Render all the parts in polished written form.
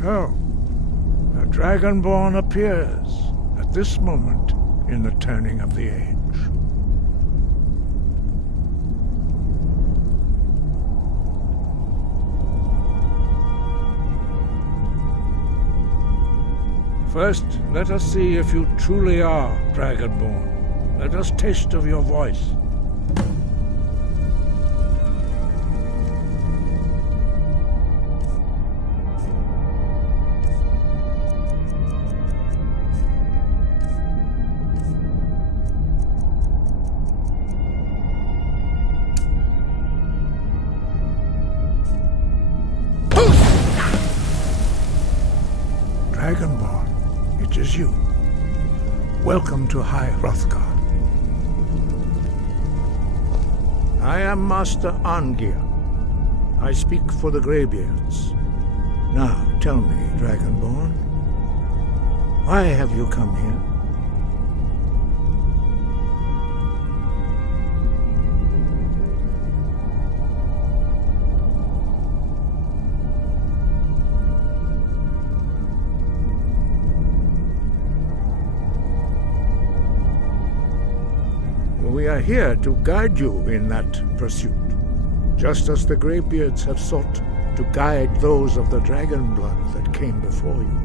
So, a Dragonborn appears at this moment in the turning of the age. First, let us see if you truly are Dragonborn. Let us taste of your voice. Dragonborn, it is you. Welcome to High Hrothgar. I am Master Arngeir. I speak for the Greybeards. Now, tell me, Dragonborn, why have you come here? We are here to guide you in that pursuit, just as the Greybeards have sought to guide those of the dragon blood that came before you.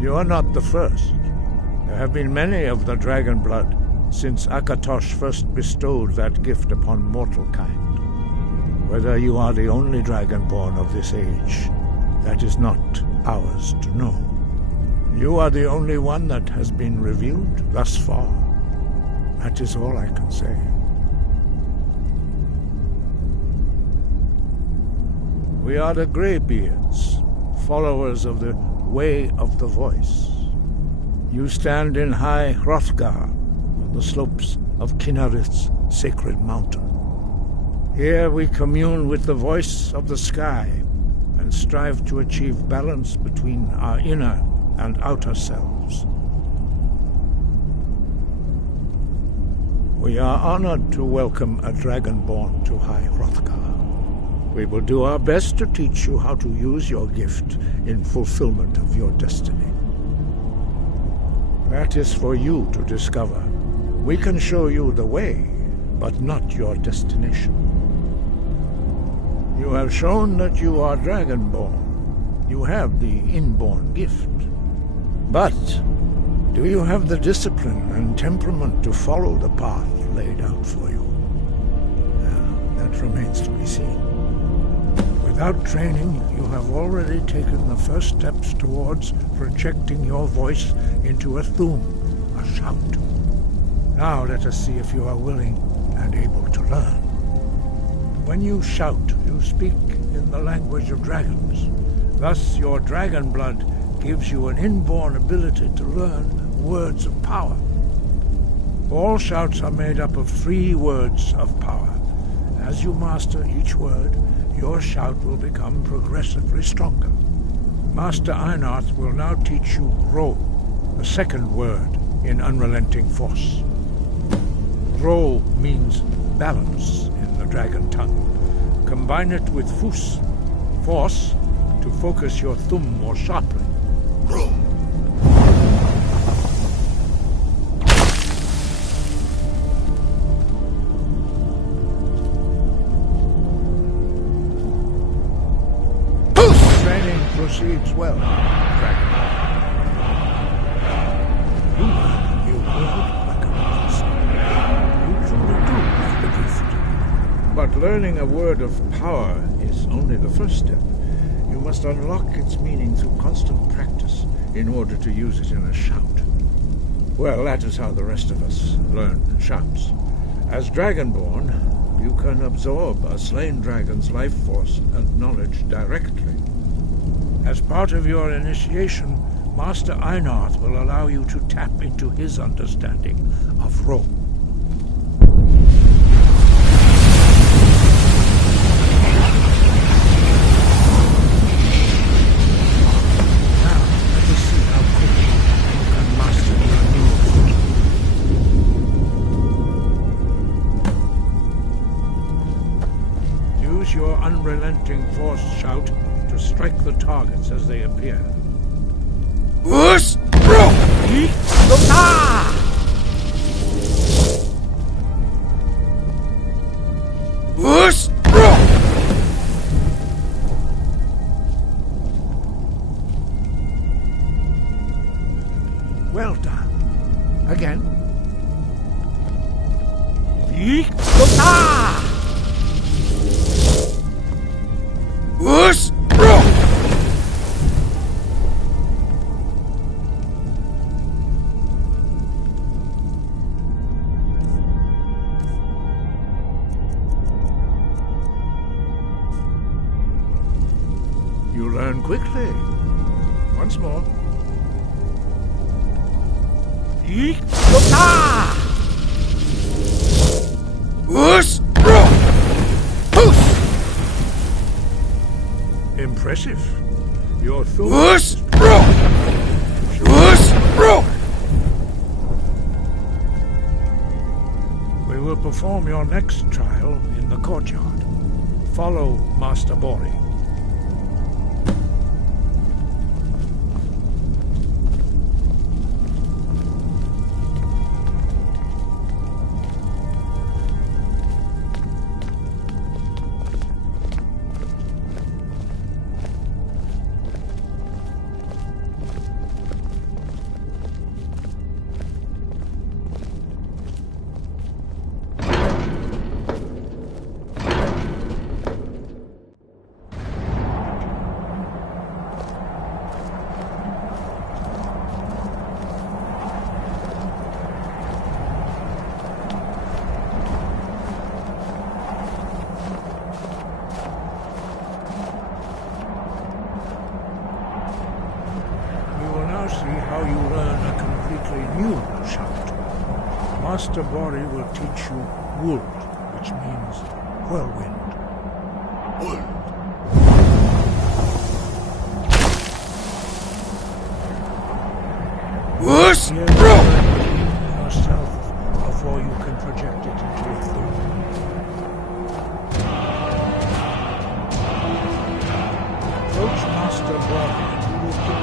You are not the first. There have been many of the dragon blood since Akatosh first bestowed that gift upon mortal kind. Whether you are the only dragonborn of this age, that is not ours to know. You are the only one that has been revealed thus far. That is all I can say. We are the Greybeards, followers of the Way of the Voice. You stand in High Hrothgar, on the slopes of Kinnarith's sacred mountain. Here we commune with the voice of the sky and strive to achieve balance between our inner and outer selves. We are honored to welcome a Dragonborn to High Hrothgar. We will do our best to teach you how to use your gift in fulfillment of your destiny. That is for you to discover. We can show you the way, but not your destination. You have shown that you are Dragonborn. You have the inborn gift. But do you have the discipline and temperament to follow the path laid out for you? That remains to be seen. Without training, you have already taken the first steps towards projecting your voice into a thum, a shout. Now let us see if you are willing and able to learn. When you shout, you speak in the language of dragons. Thus, your dragon blood gives you an inborn ability to learn words of power. All shouts are made up of 3 words of power. As you master each word, your shout will become progressively stronger. Master Einarth will now teach you Ro, the second word in Unrelenting Force. Ro means balance in the dragon tongue. Combine it with Fus, force, to focus your thumb more sharply. Ro. Training proceeds well, Dragon. You learn a new word like a prophecy. You truly do have the gift. But learning a word of power is only the first step. You must unlock its meaning through constant practice in order to use it in a shout. Well, that is how the rest of us learn shouts. As Dragonborn, you can absorb a slain dragon's life force and knowledge directly. As part of your initiation, Master Einarth will allow you to tap into his understanding of Ro. Your unrelenting force shout to strike the targets as they appear. Whoosh! Bro! Whoosh! Bro! Well done. Again. Whoosh! Bro! You learn quickly. Once more. Whoosh! Bro! Whoosh! Impressive. Your thumb. Whoosh! Bro! Whoosh! Bro! We will perform your next trial in the courtyard. Follow Master Bori. See how you learn a completely new shout. Master Bori will teach you Wold, which means whirlwind. Wold. Whoosh! Hear Bro! the word yourself before you can project it into your thumb. Approach Master Bori and you will get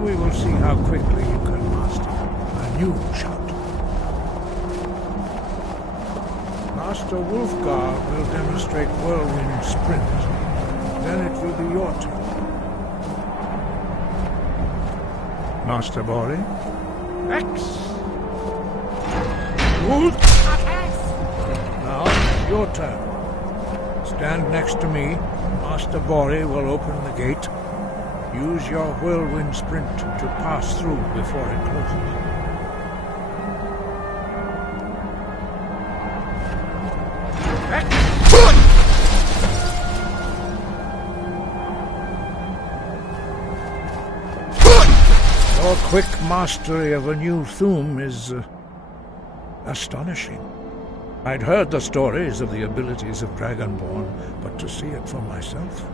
we will see how quickly you can master a new shout. Master Wolfgar will demonstrate whirlwind sprint. Then it will be your turn. Master Bori. X. Wolf. Now, your turn. Stand next to me. Master Bori will open the gate. Use your whirlwind sprint to pass through before it closes. Your quick mastery of a new thum is astonishing. I'd heard the stories of the abilities of Dragonborn, but to see it for myself...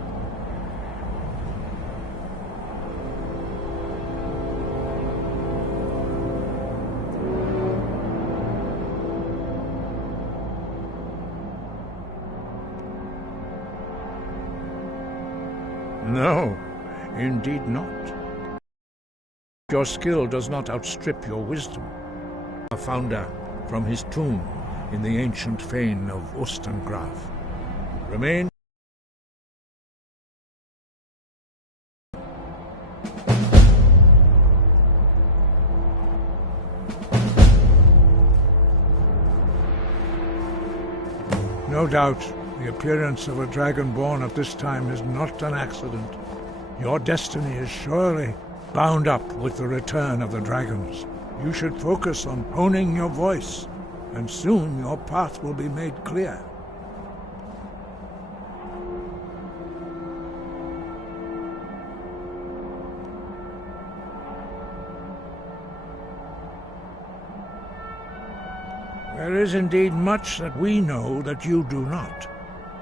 No, indeed not. Your skill does not outstrip your wisdom. A founder from his tomb in the ancient fane of Ostengraf. Remain. No doubt, the appearance of a Dragonborn at this time is not an accident. Your destiny is surely bound up with the return of the dragons. You should focus on honing your voice, and soon your path will be made clear. There is indeed much that we know that you do not.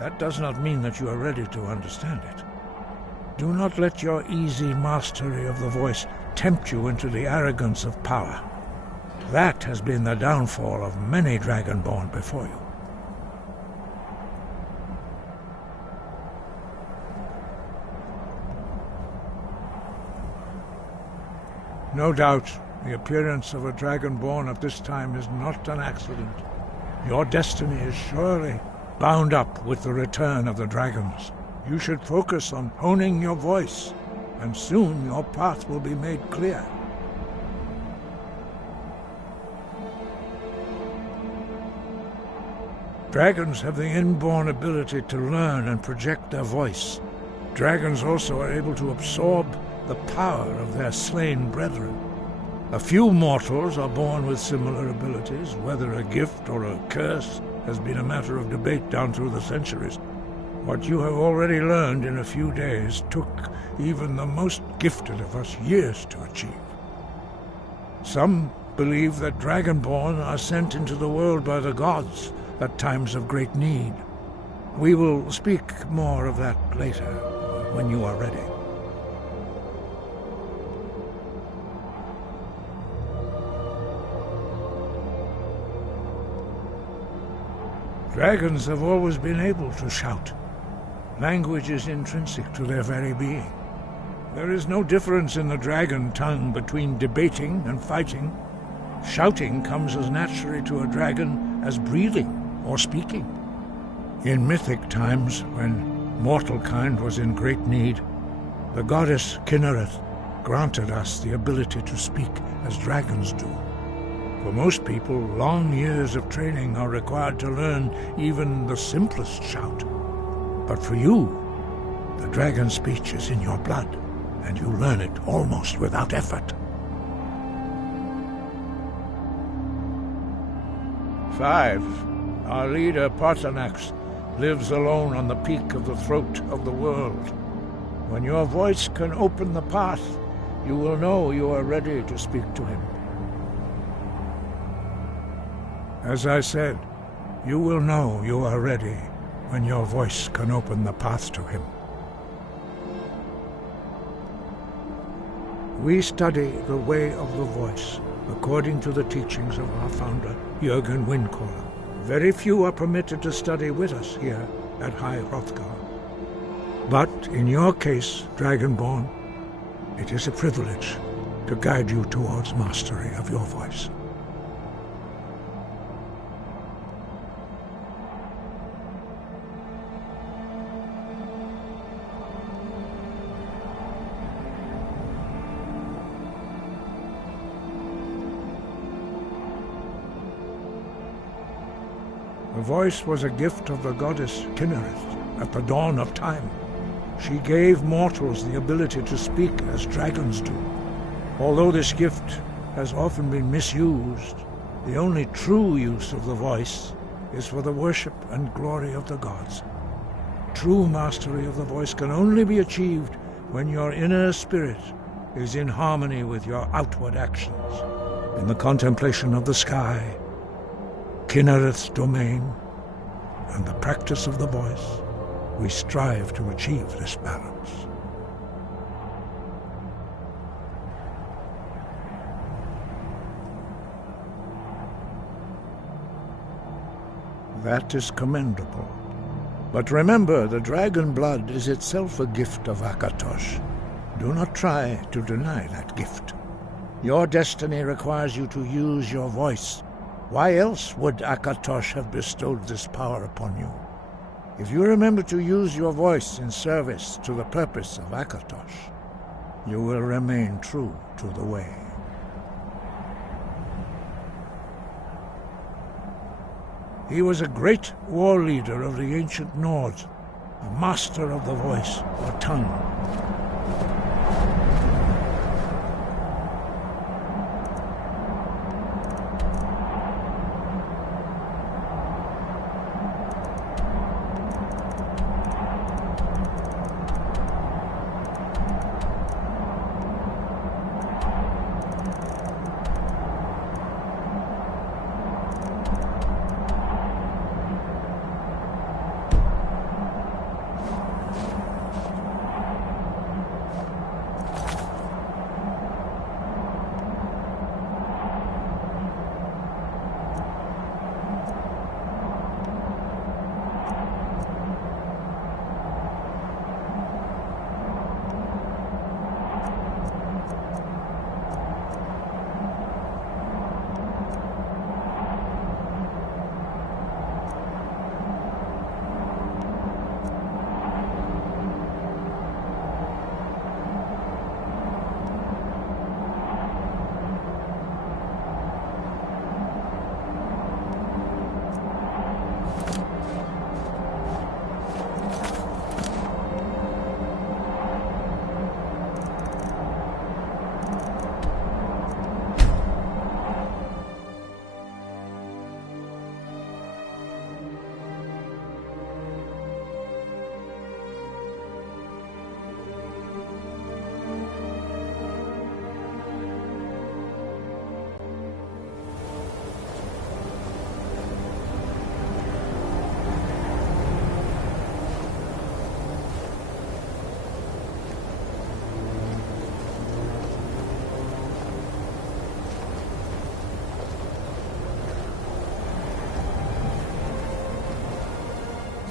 That does not mean that you are ready to understand it. Do not let your easy mastery of the voice tempt you into the arrogance of power. That has been the downfall of many Dragonborn before you. No doubt, the appearance of a Dragonborn at this time is not an accident. Your destiny is surely bound up with the return of the dragons. You should focus on honing your voice, and soon your path will be made clear. Dragons have the inborn ability to learn and project their voice. Dragons also are able to absorb the power of their slain brethren. A few mortals are born with similar abilities. Whether a gift or a curse has been a matter of debate down through the centuries. What you have already learned in a few days took even the most gifted of us years to achieve. Some believe that Dragonborn are sent into the world by the gods at times of great need. We will speak more of that later, when you are ready. Dragons have always been able to shout. Language is intrinsic to their very being. There is no difference in the dragon tongue between debating and fighting. Shouting comes as naturally to a dragon as breathing or speaking. In mythic times, when mortal kind was in great need, the goddess Kinnereth granted us the ability to speak as dragons do. For most people, long years of training are required to learn even the simplest shout. But for you, the dragon speech is in your blood, and you learn it almost without effort. 5. Our leader, Partanax, lives alone on the peak of the throat of the world. When your voice can open the path, you will know you are ready to speak to him. As I said, you will know you are ready when your voice can open the path to him. We study the way of the voice, according to the teachings of our founder, Jürgen Windcaller. Very few are permitted to study with us here at High Hrothgar. But in your case, Dragonborn, it is a privilege to guide you towards mastery of your voice. The voice was a gift of the goddess Kinnereth at the dawn of time. She gave mortals the ability to speak as dragons do. Although this gift has often been misused, the only true use of the voice is for the worship and glory of the gods. True mastery of the voice can only be achieved when your inner spirit is in harmony with your outward actions. In the contemplation of the sky, Kinnereth's domain, and the practice of the voice, we strive to achieve this balance. That is commendable. But remember, the dragon blood is itself a gift of Akatosh. Do not try to deny that gift. Your destiny requires you to use your voice. Why else would Akatosh have bestowed this power upon you? If you remember to use your voice in service to the purpose of Akatosh, you will remain true to the way. He was a great war leader of the ancient Nords, a master of the voice or tongue.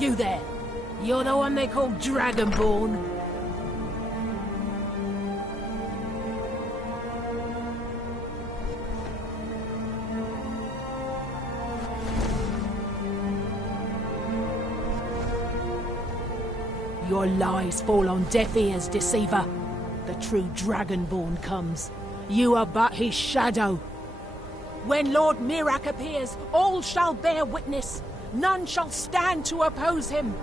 You there. You're the one they call Dragonborn. Your lies fall on deaf ears, deceiver. The true Dragonborn comes. You are but his shadow. When Lord Mirak appears, all shall bear witness. None shall stand to oppose him.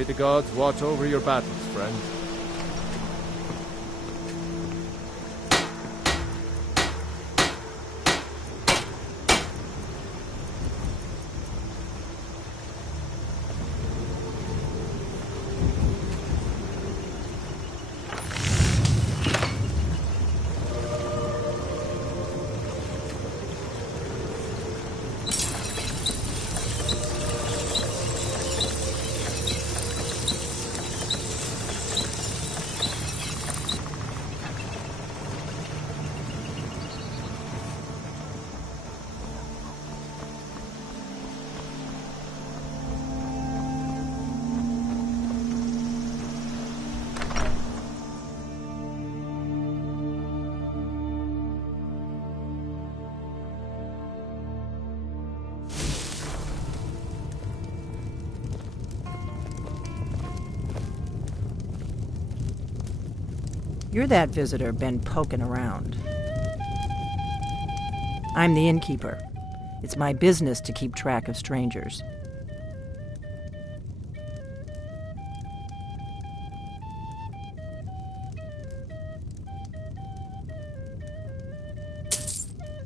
May the gods watch over your battles, friend. You're that visitor been poking around. I'm the innkeeper. It's my business to keep track of strangers.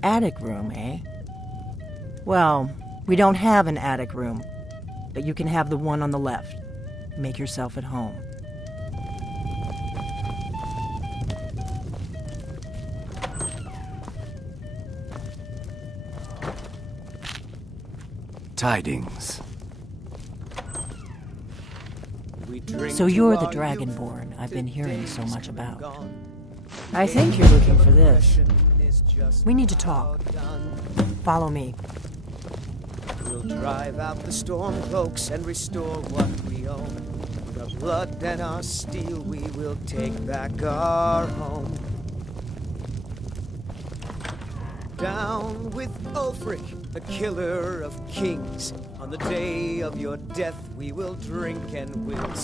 Attic room, eh? Well, we don't have an attic room, but you can have the one on the left. Make yourself at home. Tidings. So you're the Dragonborn I've been hearing so much about. I think you're looking for this. We need to talk. Follow me. We'll drive out the storm cloaks and restore what we own. With our blood and our steel, we will take back our home. Down with Ulfric, the killer of kings. On the day of your death, we will drink and we'll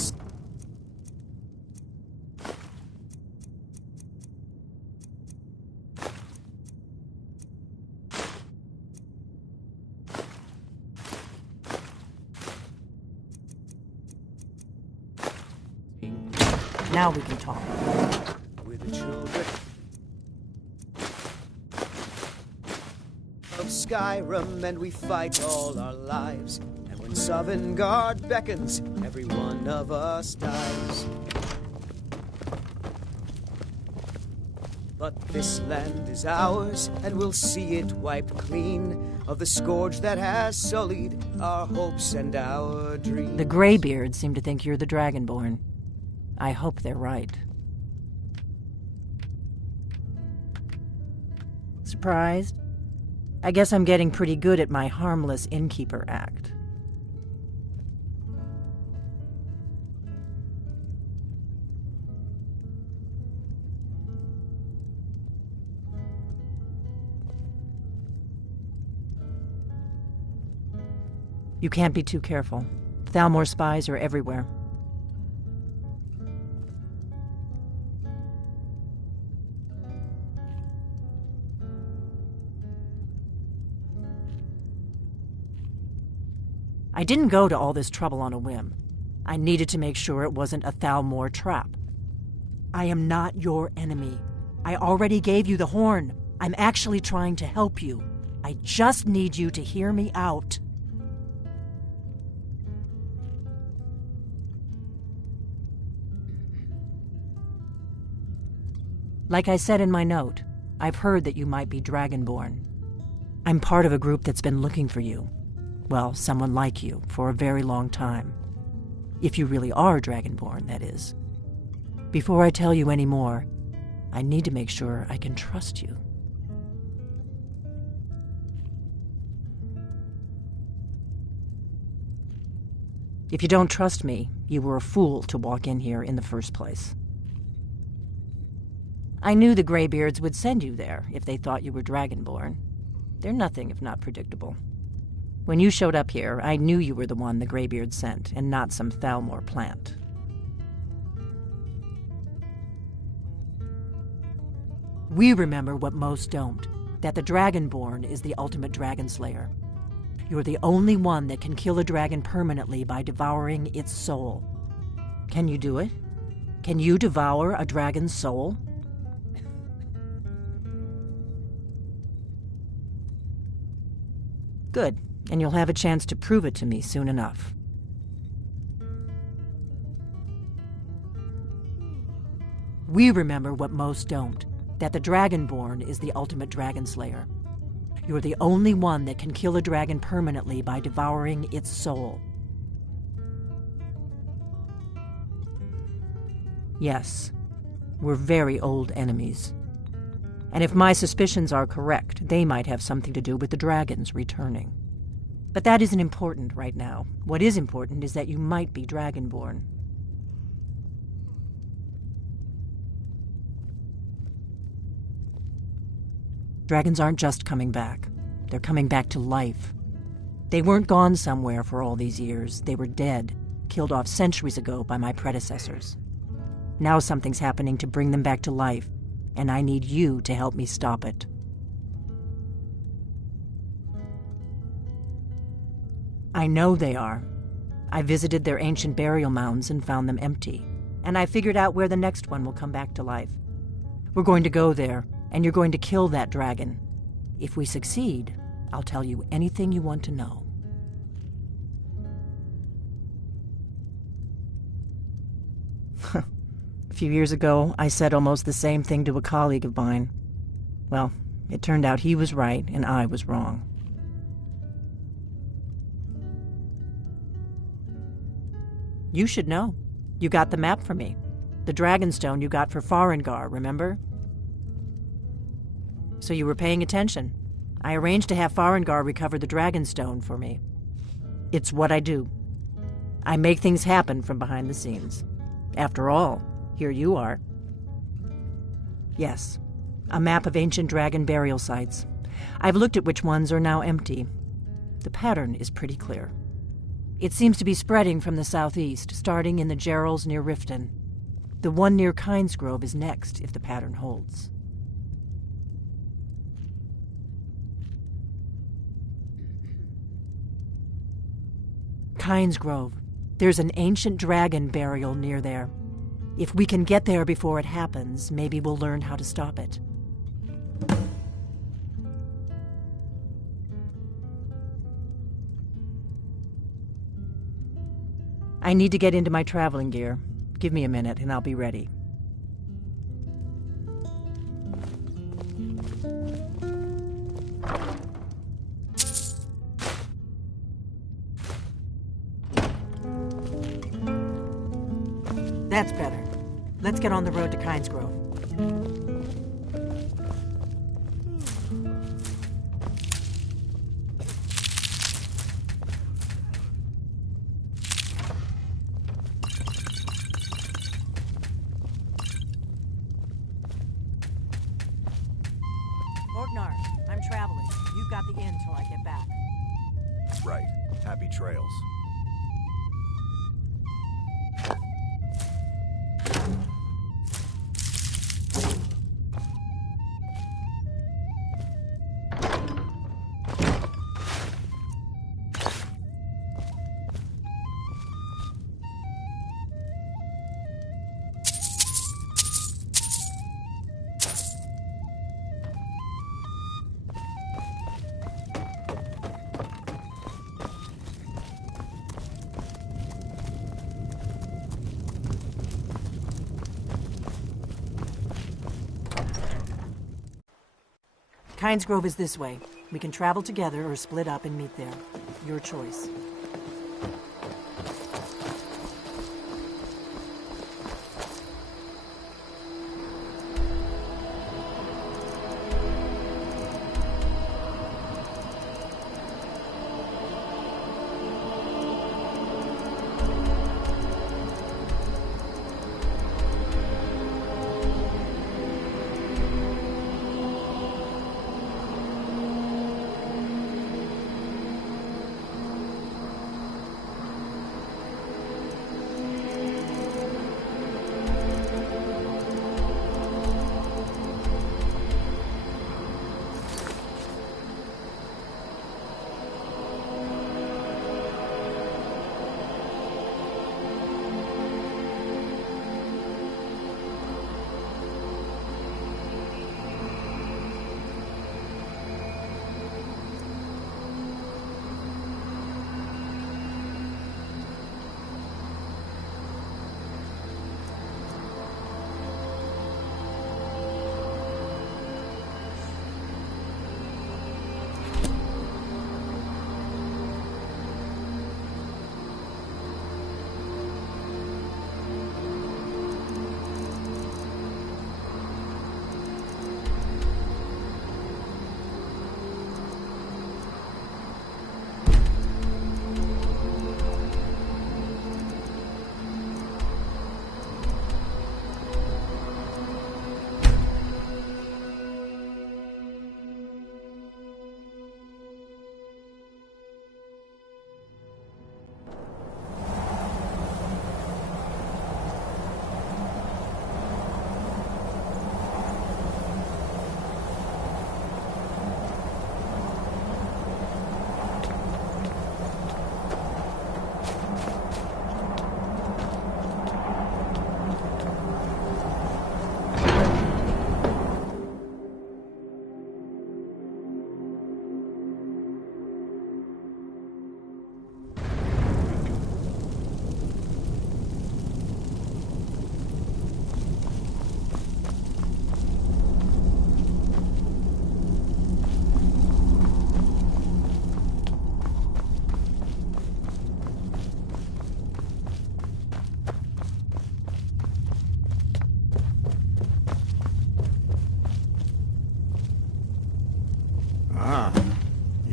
Now we can talk. with the children of Skyrim, and we fight all our lives. And when Sovngarde beckons, every one of us dies. But this land is ours, and we'll see it wiped clean of the scourge that has sullied our hopes and our dreams. The Greybeards seem to think you're the Dragonborn. I hope they're right. Surprised? I guess I'm getting pretty good at my harmless innkeeper act. You can't be too careful. Thalmor spies are everywhere. I didn't go to all this trouble on a whim. I needed to make sure it wasn't a Thalmor trap. I am not your enemy. I already gave you the horn. I'm actually trying to help you. I just need you to hear me out. Like I said in my note, I've heard that you might be Dragonborn. I'm part of a group that's been looking for you. Well, someone like you, for a very long time. If you really are Dragonborn, that is. Before I tell you any more, I need to make sure I can trust you. If you don't trust me, you were a fool to walk in here in the first place. I knew the Greybeards would send you there if they thought you were Dragonborn. They're nothing if not predictable. When you showed up here, I knew you were the one the Greybeards sent, and not some Thalmor plant. We remember what most don't, that the Dragonborn is the ultimate dragon slayer. You're the only one that can kill a dragon permanently by devouring its soul. Can you do it? Can you devour a dragon's soul? Good. And you'll have a chance to prove it to me soon enough. We remember what most don't, that the Dragonborn is the ultimate dragon slayer. You're the only one that can kill a dragon permanently by devouring its soul. Yes, we're very old enemies. And if my suspicions are correct, they might have something to do with the dragons returning. But that isn't important right now. What is important is that you might be Dragonborn. Dragons aren't just coming back. They're coming back to life. They weren't gone somewhere for all these years. They were dead, killed off centuries ago by my predecessors. Now something's happening to bring them back to life, and I need you to help me stop it. I know they are. I visited their ancient burial mounds and found them empty, and I figured out where the next one will come back to life. We're going to go there, and you're going to kill that dragon. If we succeed, I'll tell you anything you want to know. A few years ago, I said almost the same thing to a colleague of mine. Well, it turned out he was right and I was wrong. You should know. You got the map for me. The Dragonstone you got for Farengar, remember? So you were paying attention. I arranged to have Farengar recover the Dragonstone for me. It's what I do. I make things happen from behind the scenes. After all, here you are. Yes, a map of ancient dragon burial sites. I've looked at which ones are now empty. The pattern is pretty clear. It seems to be spreading from the southeast, starting in the Gerals near Riften. The one near Kynesgrove is next, if the pattern holds. Kynesgrove. There's an ancient dragon burial near there. If we can get there before it happens, maybe we'll learn how to stop it. I need to get into my traveling gear. Give me a minute and I'll be ready. That's better. Let's get on the road to Kynesgrove. Orknar, I'm traveling. You've got the inn till I get back. Right. Happy trails. Kynesgrove is this way. We can travel together or split up and meet there. Your choice.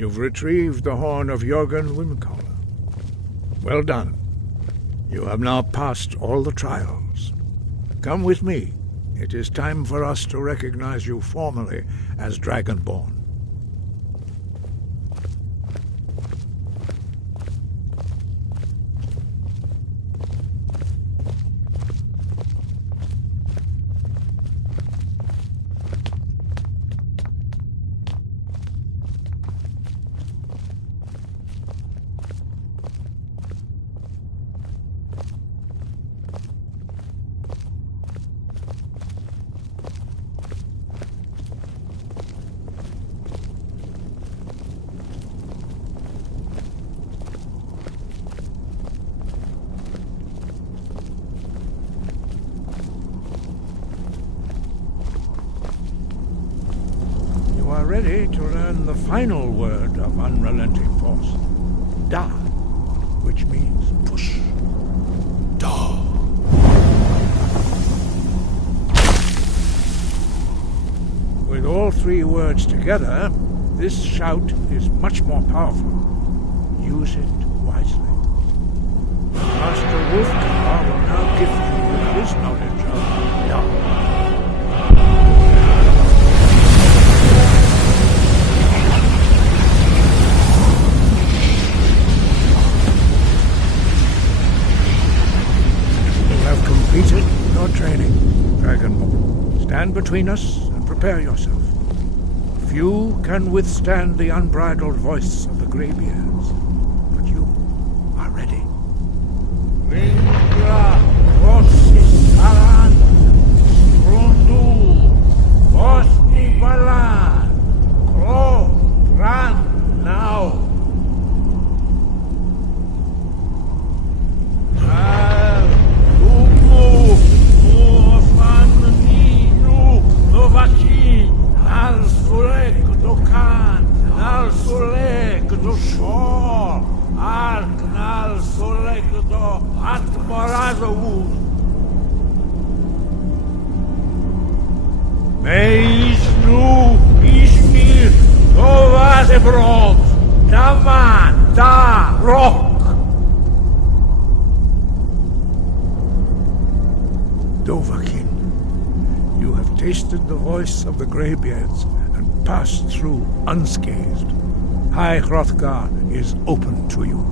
You've retrieved the horn of Jürgen Wimcollar. Well done. You have now passed all the trials. Come with me. It is time for us to recognize you formally as Dragonborn. Ready to learn the final word of unrelenting force. Da, which means push. Da. With all three words together, this shout is much more powerful. Use it wisely. Master Wolfgar will now give you his knowledge of Da. Completed your training, Dragonborn. Stand between us and prepare yourself. Few can withstand the unbridled voice of the Greybeards, but you are ready. Vingra, Rossi, Alan, Rondu, Bosni, Balan, Kro, Ran, now. Dovahkiin, you have tasted the voice of the Greybeards and passed through unscathed. High Hrothgar is open to you.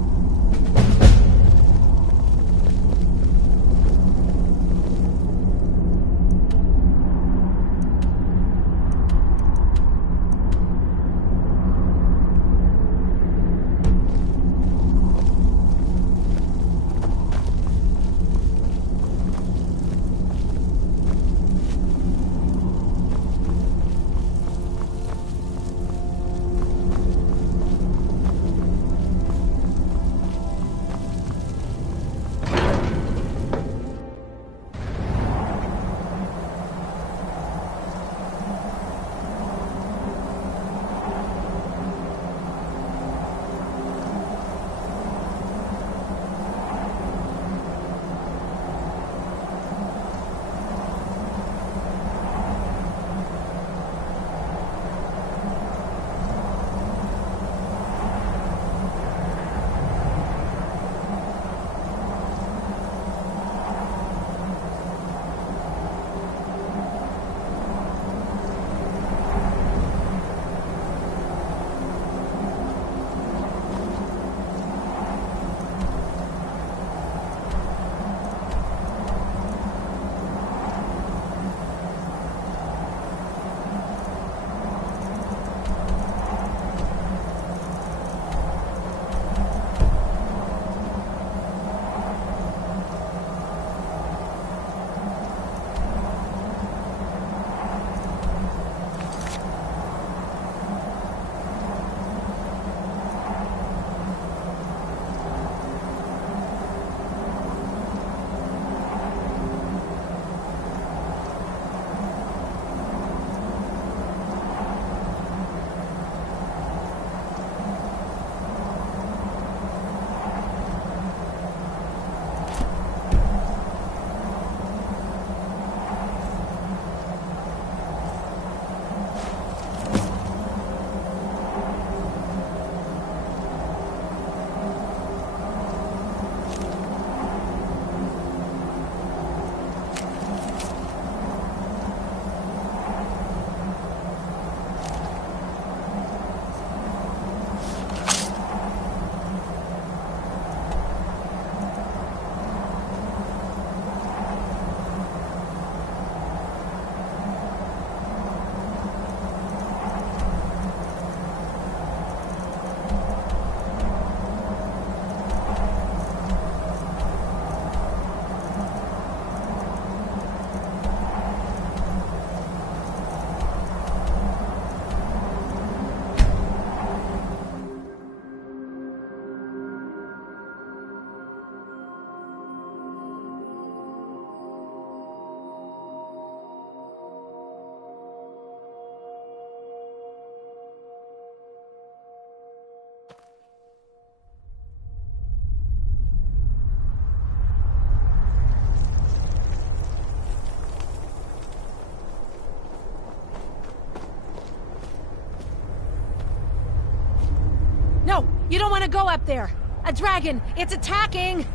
You don't want to go up there! A dragon! It's attacking!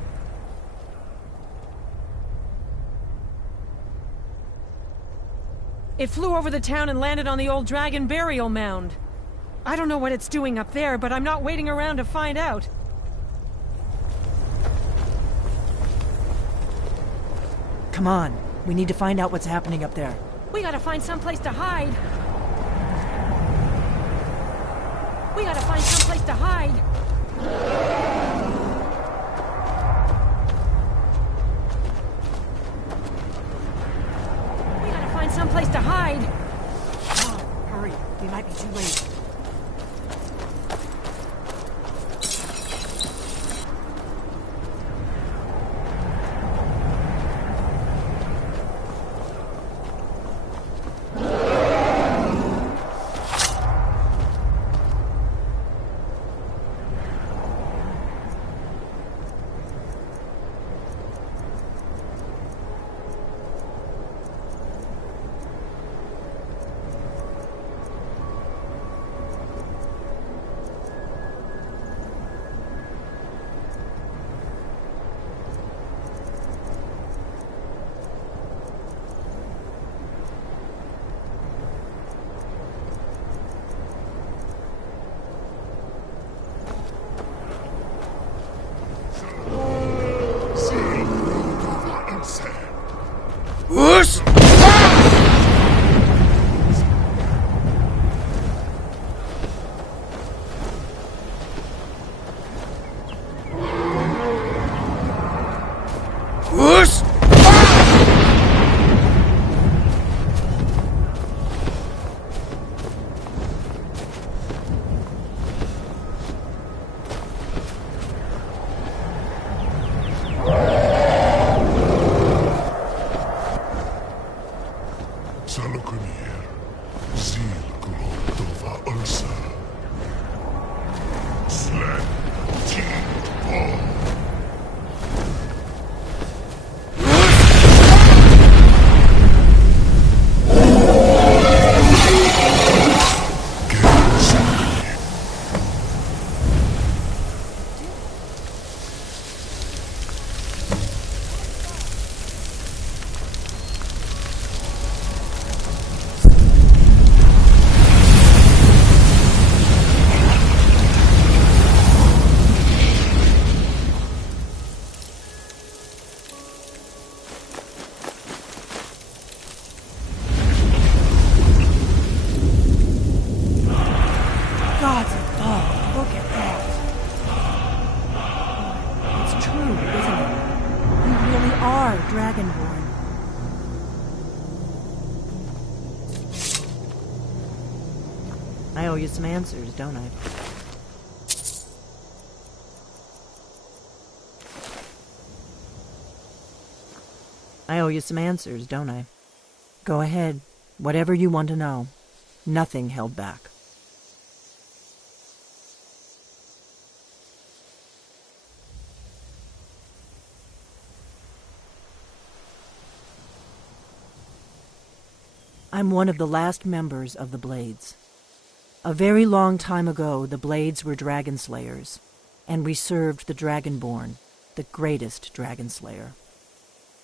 It flew over the town and landed on the old dragon burial mound. I don't know what it's doing up there, but I'm not waiting around to find out. Come on. We need to find out what's happening up there. We gotta find someplace to hide. We gotta find someplace to hide. We gotta find someplace to hide. Come on, hurry. We might be too late. Whoosh! Whoosh! Salukunier, Zil Kulotova Ulsa, Slen, Teed Paul. Gods above, look at that. It's true, isn't it? You really are Dragonborn. I owe you some answers, don't I? I owe you some answers, don't I? Go ahead. Whatever you want to know. Nothing held back. I'm one of the last members of the Blades. A very long time ago, the Blades were dragon slayers, and we served the Dragonborn, the greatest dragon slayer.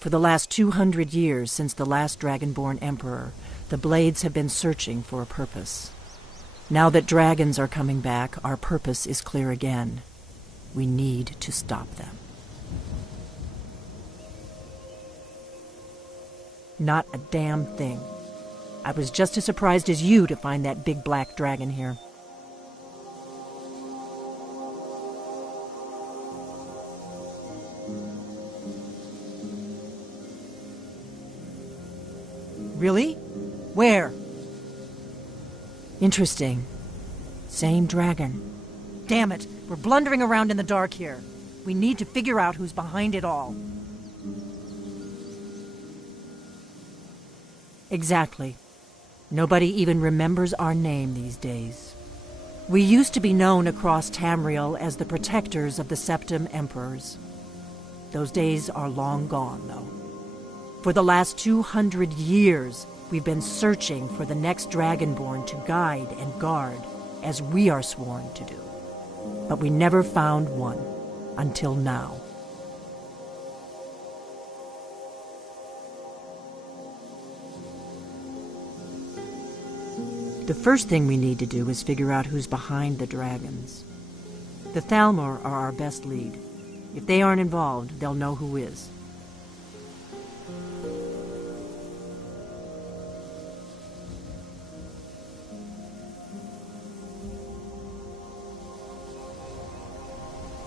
For the last 200 years since the last Dragonborn Emperor, the Blades have been searching for a purpose. Now that dragons are coming back, our purpose is clear again. We need to stop them. Not a damn thing. I was just as surprised as you to find that big black dragon here. Really? Where? Interesting. Same dragon. Damn it, we're blundering around in the dark here. We need to figure out who's behind it all. Exactly. Nobody even remembers our name these days. We used to be known across Tamriel as the protectors of the Septim Emperors. Those days are long gone, though. For the last 200 years, we've been searching for the next Dragonborn to guide and guard, as we are sworn to do. but we never found one until now. The first thing we need to do is figure out who's behind the dragons. The Thalmor are our best lead. If they aren't involved, they'll know who is.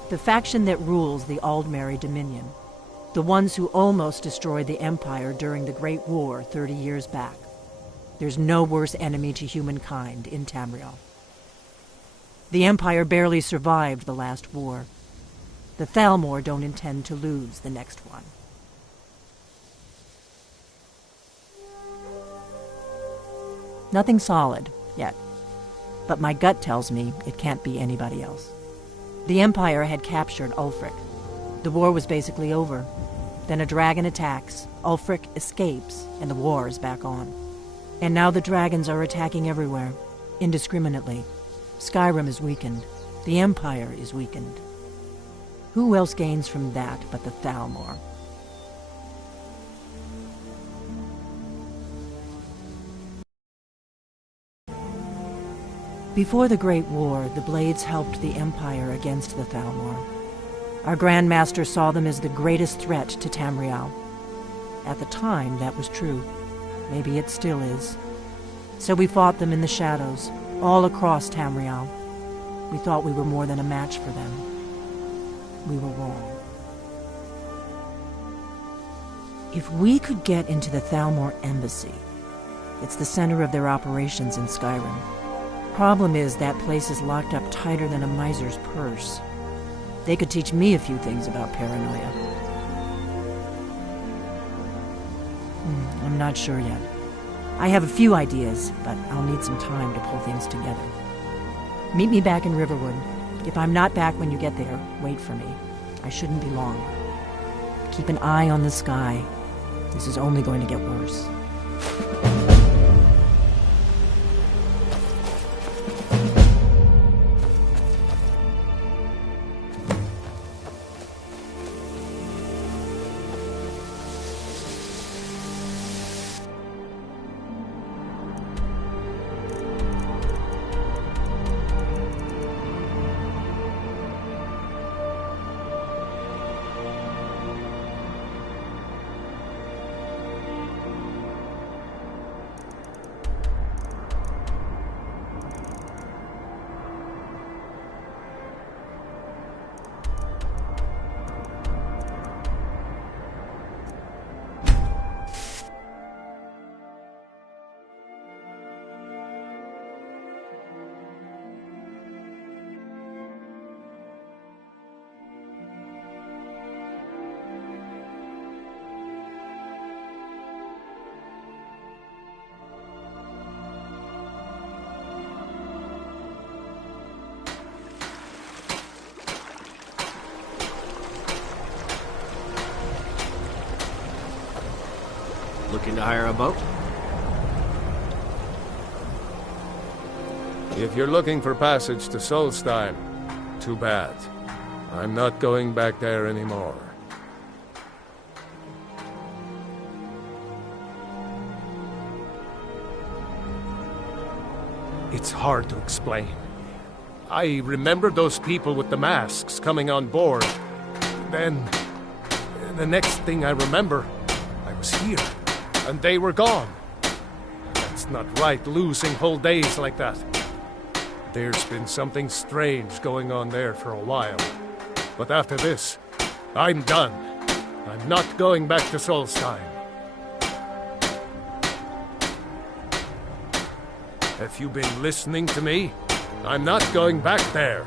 The faction that rules the Aldmeri Dominion. The ones who almost destroyed the Empire during the Great War 30 years back. There's no worse enemy to humankind in Tamriel. The Empire barely survived the last war. The Thalmor don't intend to lose the next one. Nothing solid, yet. But my gut tells me it can't be anybody else. The Empire had captured Ulfric. The war was basically over. Then a dragon attacks, Ulfric escapes, and the war is back on. And now the dragons are attacking everywhere, indiscriminately. Skyrim is weakened. The Empire is weakened. Who else gains from that but the Thalmor? Before the Great War, the Blades helped the Empire against the Thalmor. Our Grand Master saw them as the greatest threat to Tamriel. At the time, that was true. Maybe it still is. So we fought them in the shadows, all across Tamriel. We thought we were more than a match for them. We were wrong. If we could get into the Thalmor embassy, it's the center of their operations in Skyrim. Problem is, that place is locked up tighter than a miser's purse. They could teach me a few things about paranoia. I'm not sure yet. I have a few ideas, but I'll need some time to pull things together. Meet me back in Riverwood. If I'm not back when you get there, wait for me. I shouldn't be long. Keep an eye on the sky. This is only going to get worse. Looking to hire a boat? If you're looking for passage to Solstheim, too bad. I'm not going back there anymore. It's hard to explain. I remember those people with the masks coming on board. Then, the next thing I remember, I was here, and they were gone. That's not right, losing whole days like that. There's been something strange going on there for a while. But after this, I'm done. I'm not going back to Solstheim. Have you been listening to me? I'm not going back there.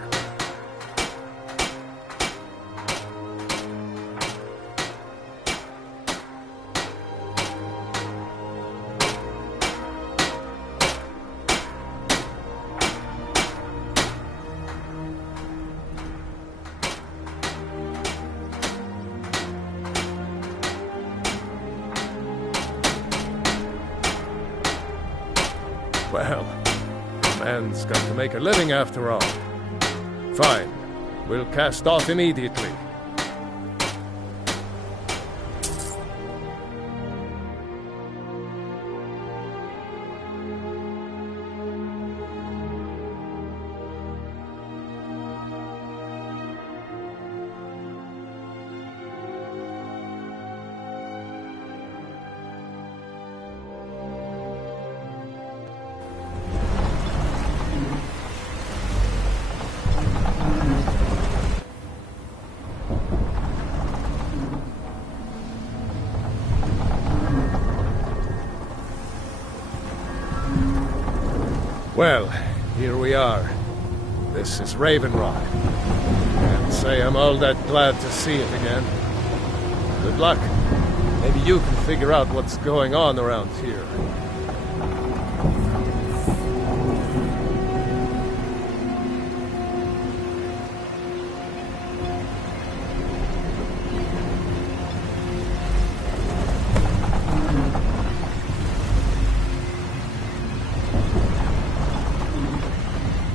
Well, a man's got to make a living after all. Fine. We'll cast off immediately. Well, here we are. This is Raven Rock. Can't say I'm all that glad to see it again. Good luck. Maybe you can figure out what's going on around here.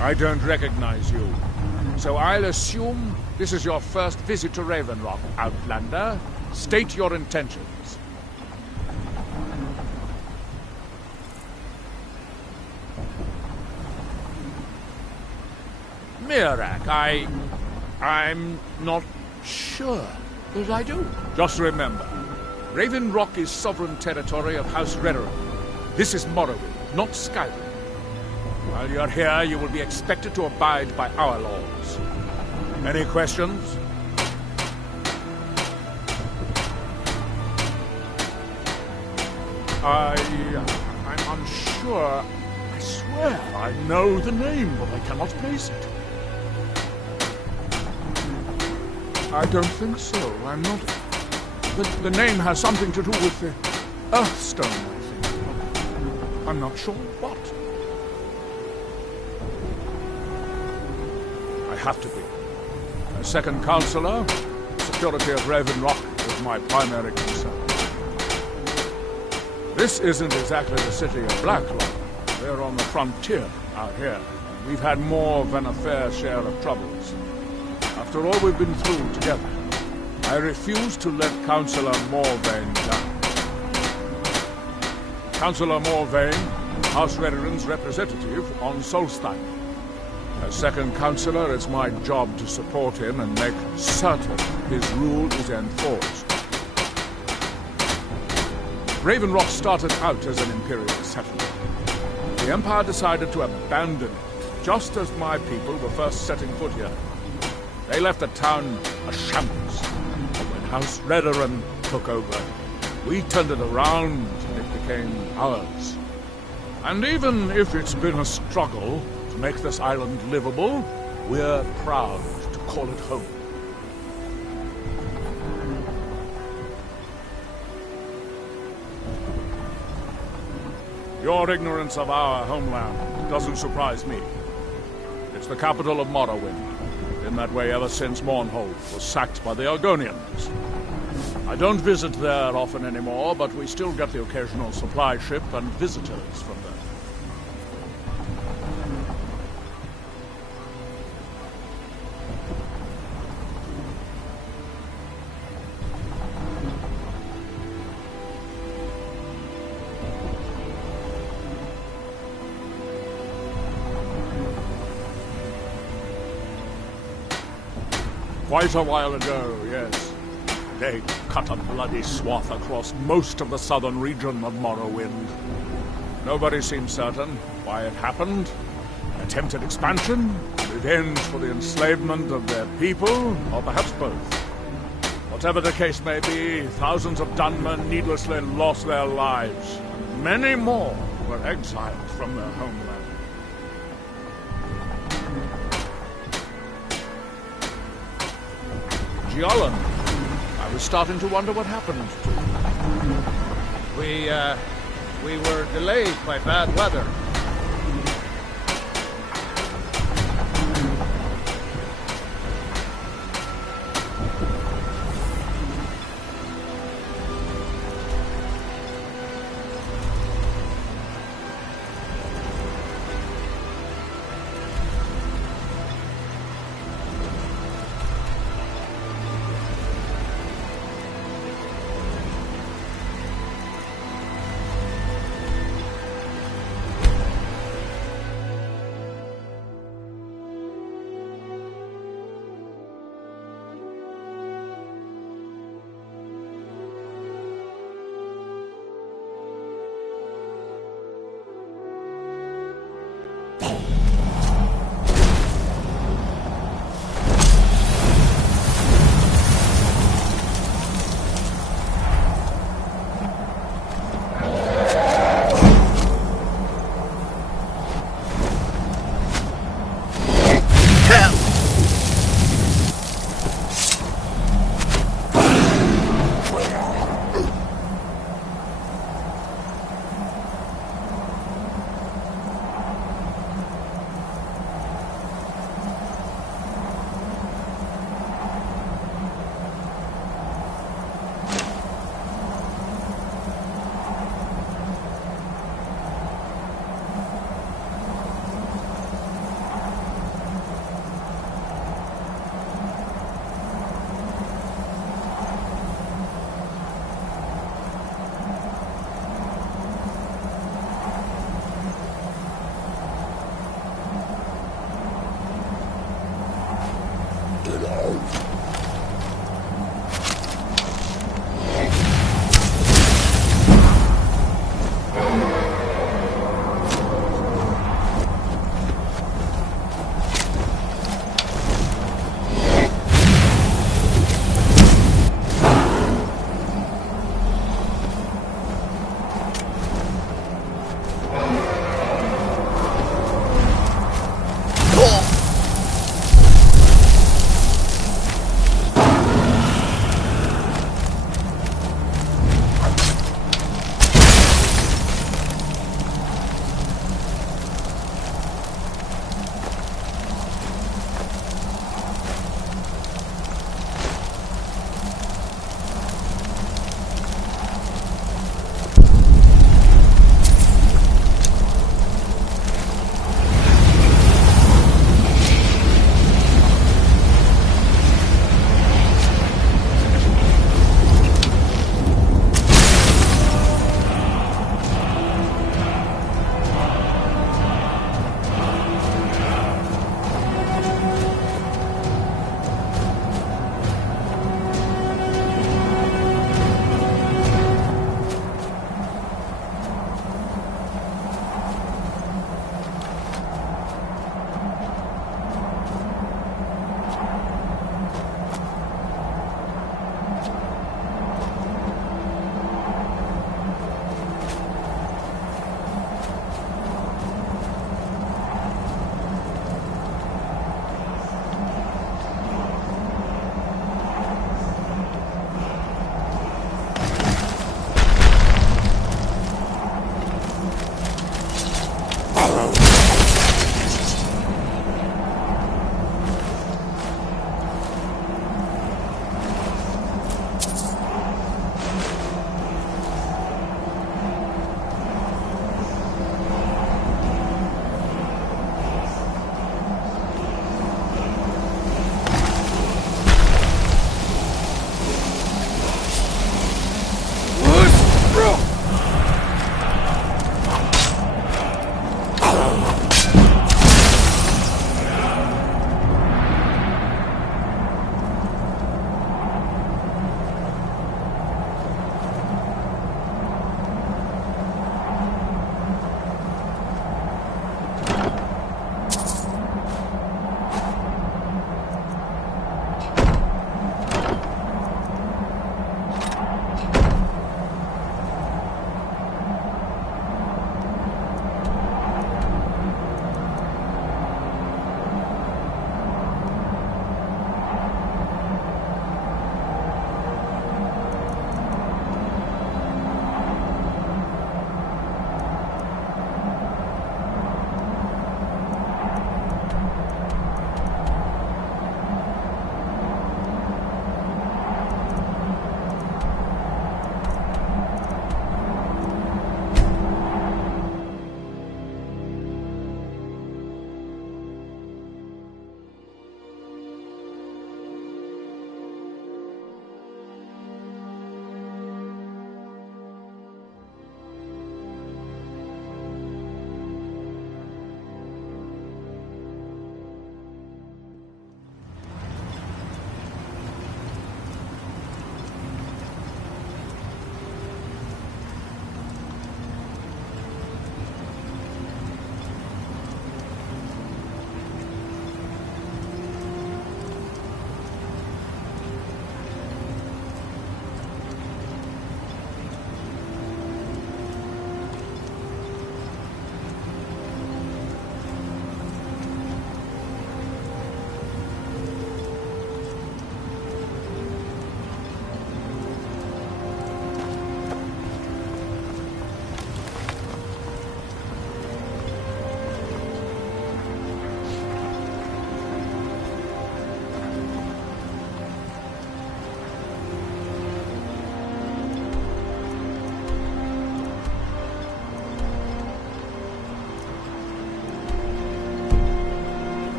I don't recognize you. So I'll assume this is your first visit to Raven Rock, Outlander. State your intentions. Mirak, I'm not sure that I do. Just remember, Raven Rock is sovereign territory of House Redoran. This is Morrowind, not Skyrim. While you're here, you will be expected to abide by our laws. Any questions? I'm unsure. I swear I know the name, but I cannot place it. I don't think so. I'm not. The name has something to do with the Earthstone, I think. I'm not sure what. I have to be. As second counselor, security of Raven Rock is my primary concern. This isn't exactly the city of Blacklaw. We're on the frontier out here. We've had more than a fair share of troubles. After all we've been through together, I refuse to let Councillor Morvain down. Councillor Morvain, House Redoran's representative on Solstein. As second counselor, it's my job to support him and make certain his rule is enforced. Raven Rock started out as an imperial settlement. The Empire decided to abandon it, just as my people were first setting foot here. They left the town a shambles. When House Redoran took over, we turned it around and it became ours. And even if it's been a struggle to make this island livable, we're proud to call it home. Your ignorance of our homeland doesn't surprise me. It's the capital of Morrowind. Been that way ever since Mournhold was sacked by the Argonians. I don't visit there often anymore, but we still get the occasional supply ship and visitors from there. Quite a while ago, yes. They cut a bloody swath across most of the southern region of Morrowind. Nobody seems certain why it happened. Attempted expansion, revenge for the enslavement of their people, or perhaps both. Whatever the case may be, thousands of Dunmen needlessly lost their lives. Many more were exiled from their homeland. Giallan, I was starting to wonder what happened to you. We were delayed by bad weather.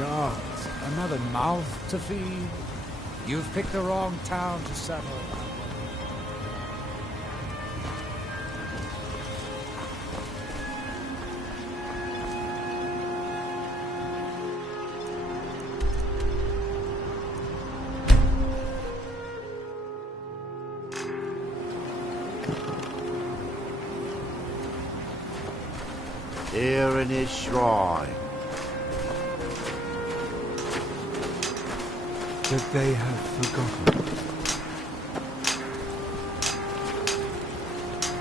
Gods, another mouth to feed? You've picked the wrong town to settle. Here in his shrine. That they have forgotten.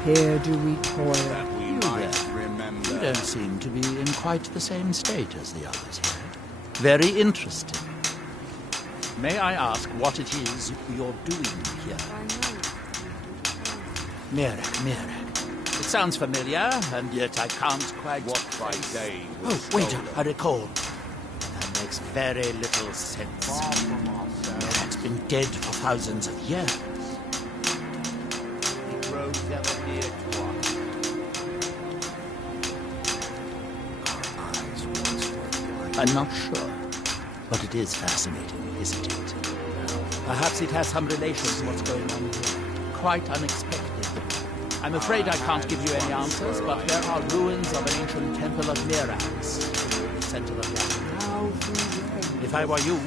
Here do we toil. That we might remember. You don't seem to be in quite the same state as the others here. Very interesting. May I ask what it is you're doing here? Mirak. It sounds familiar, and yet I can't quite... What by day Oh, wait, I recall. That makes very little sense. Mirak's been dead for thousands of years. He grows ever near to us. Our eyes once were I'm not sure, but it is fascinating, isn't it? Perhaps it has some relation to what's going on here. Quite unexpected. I'm afraid I can't give you any answers, but there are ruins of an ancient temple of Mirax in the center of that. If I were you,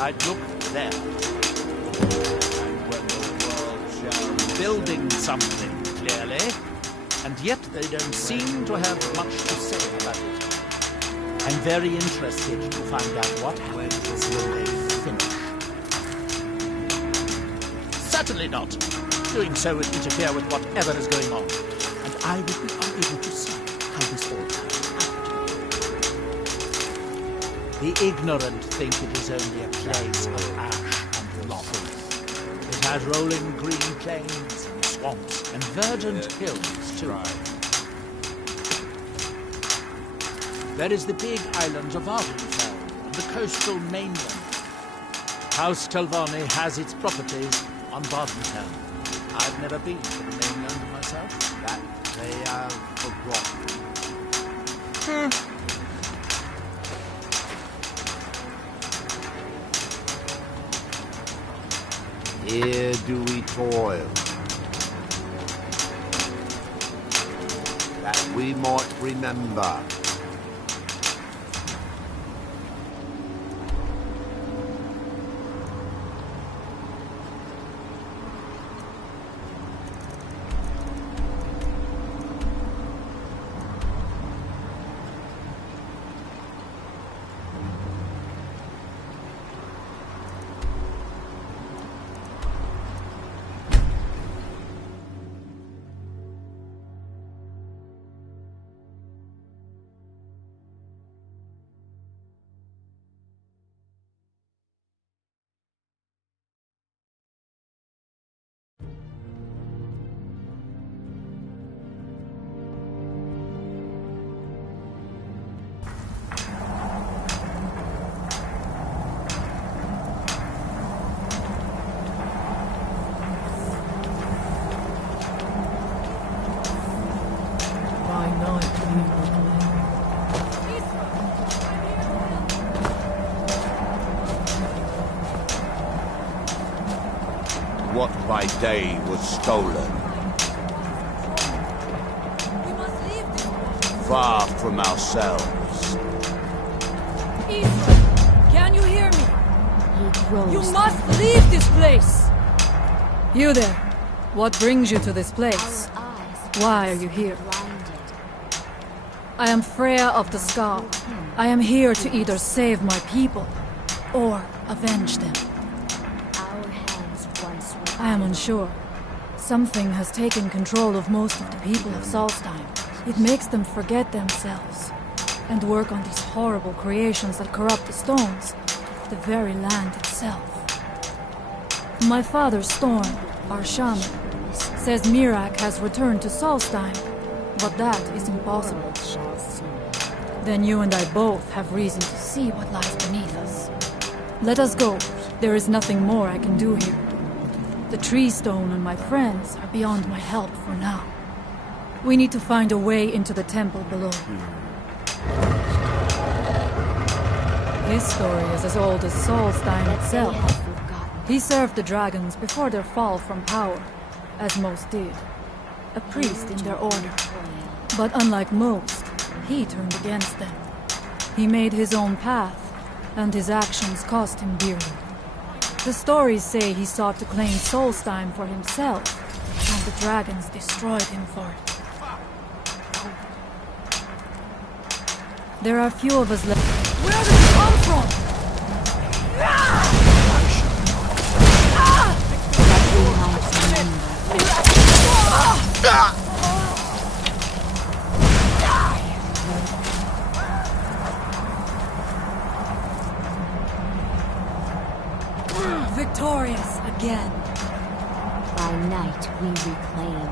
I'd look there. And when the world shall be building something, clearly, and yet they don't seem to have much to say about it. I'm very interested to find out what happens when they finish. Certainly not. Doing so would interfere with whatever is going on, and I would be unable to see how this all turns out. The ignorant think it is only a place of ash and losses. It has rolling green plains and swamps and verdant hills, too. There is the big island of Ardenfell and the coastal mainland. House Telvanni has its properties on Bardenfell. I've never been to the mainland myself. That they have forgotten. Here do we toil, that we might remember. What by day was stolen. Far from ourselves. Can you hear me? You must leave this place! You there. What brings you to this place? Why are you here? I am Freya of the Scar. I am here to either save my people or avenge them. I am unsure. Something has taken control of most of the people of Solstheim. It makes them forget themselves and work on these horrible creations that corrupt the stones, the very land itself. My father, Storm, our shaman, says Mirak has returned to Solstheim, but that is impossible. Then you and I both have reason to see what lies beneath us. Let us go. There is nothing more I can do here. The tree stone and my friends are beyond my help for now. We need to find a way into the temple below. His story is as old as Solstein itself. He served the dragons before their fall from power, as most did. A priest in their order. But unlike most, he turned against them. He made his own path, and his actions cost him dearly. The stories say he sought to claim Solstein for himself, and the dragons destroyed him for it. There are few of us left. Where did he come from? Victorious again. By night we reclaim.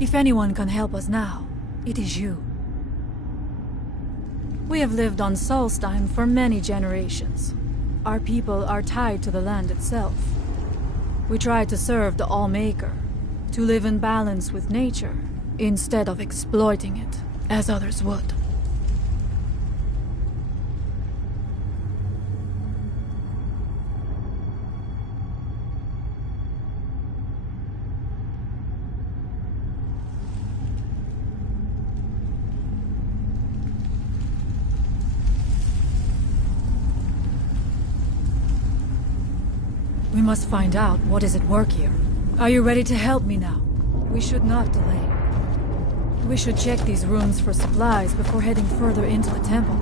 If anyone can help us now, it is you. We have lived on Solstein for many generations. Our people are tied to the land itself. We try to serve the All-Maker, to live in balance with nature, instead of exploiting it, as others would. We must find out what is at work here. Are you ready to help me now? We should not delay. We should check these rooms for supplies before heading further into the temple.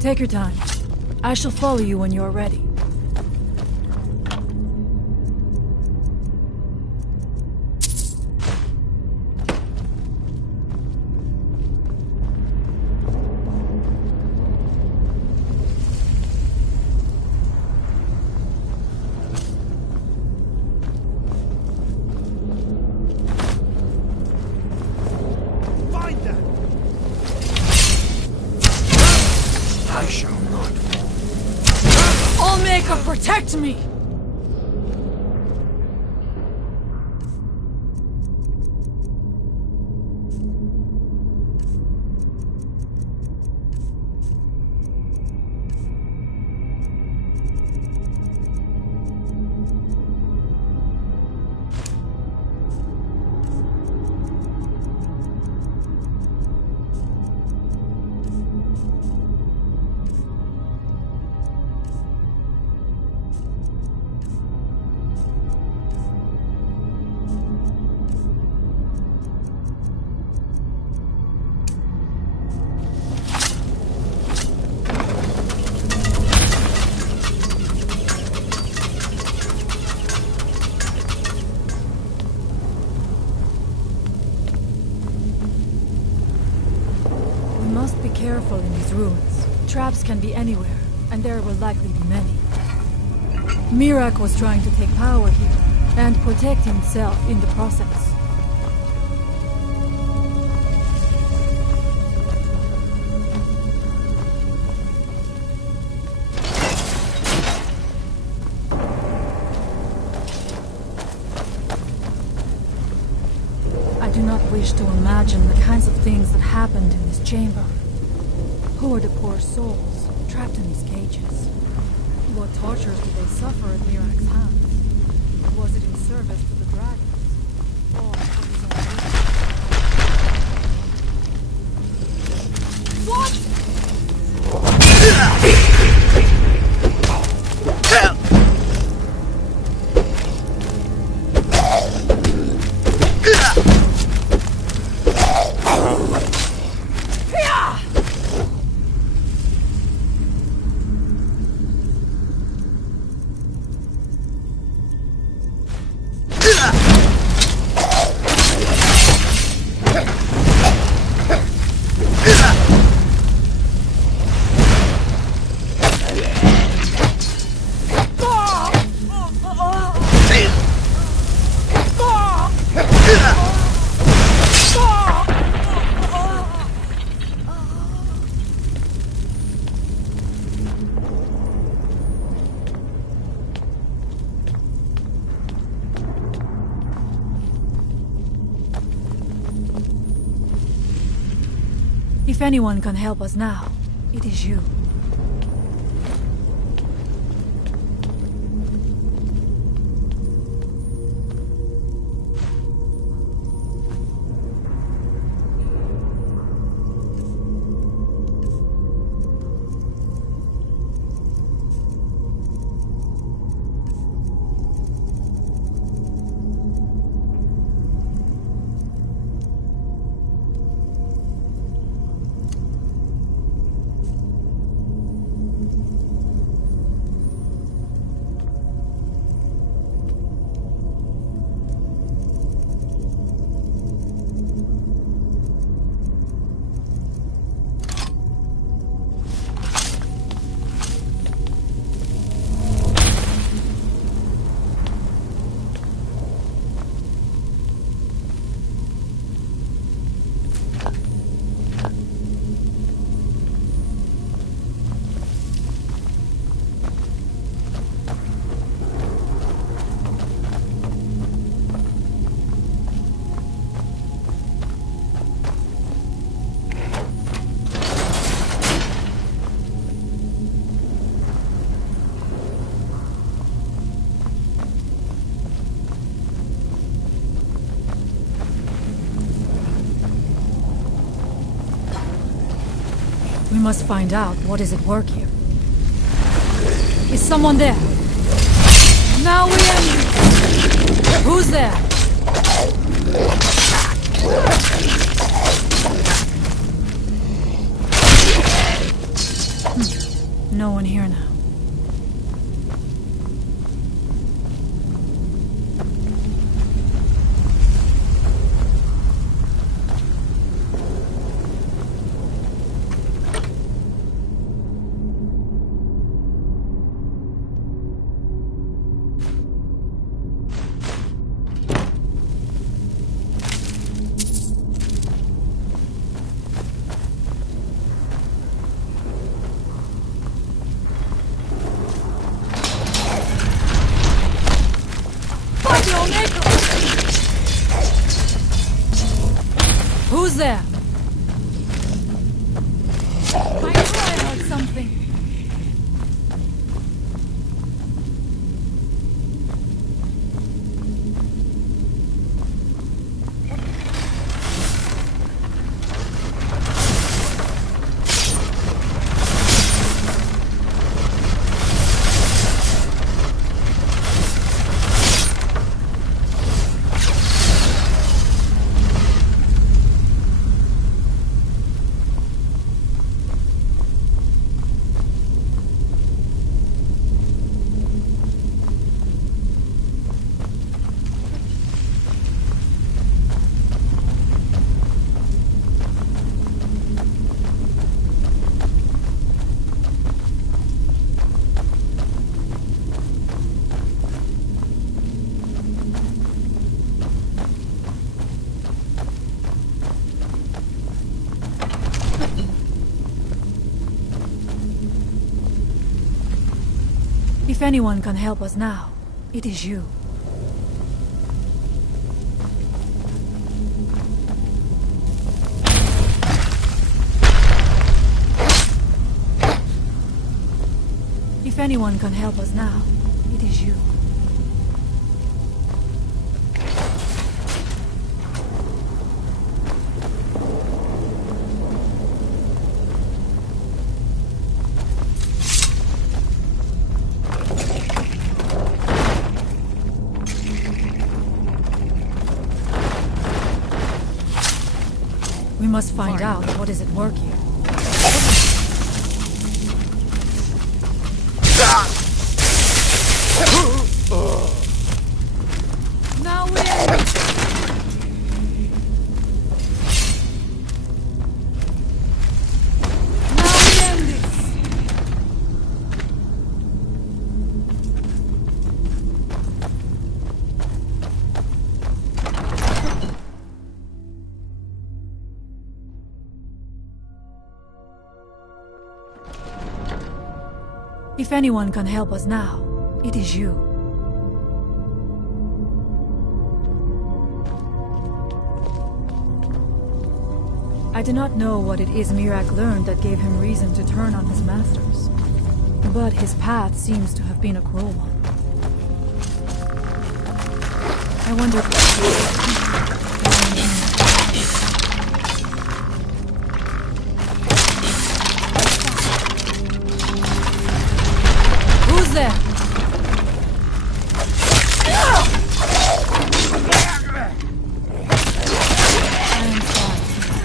Take your time. I shall follow you when you're ready. Protect me! Careful in these ruins. Traps can be anywhere, and there will likely be many. Mirak was trying to take power here, and protect himself in the process. I do not wish to imagine the kinds of things that happened in this chamber. Who are the poor souls trapped in these cages? What tortures did they suffer at Mirak's hands? Was it in service? service to the dragons. Or for his own reasons. What? If anyone can help us now, it is you. We must find out what is at work here. Is someone there? Now we enter. Who's there? No one here now. Who's there? I knew I heard something. If anyone can help us now, it is you. If anyone can help us now, it is you. We must find out what is at work here. Now we end it! Now we end this! If anyone can help us now, it is you. I do not know what it is Mirak learned that gave him reason to turn on his masters, but his path seems to have been a cruel one. I wonder... Who's there?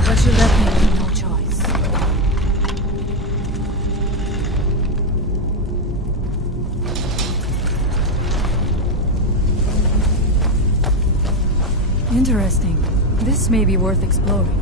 But you left me with no choice. Interesting. This may be worth exploring.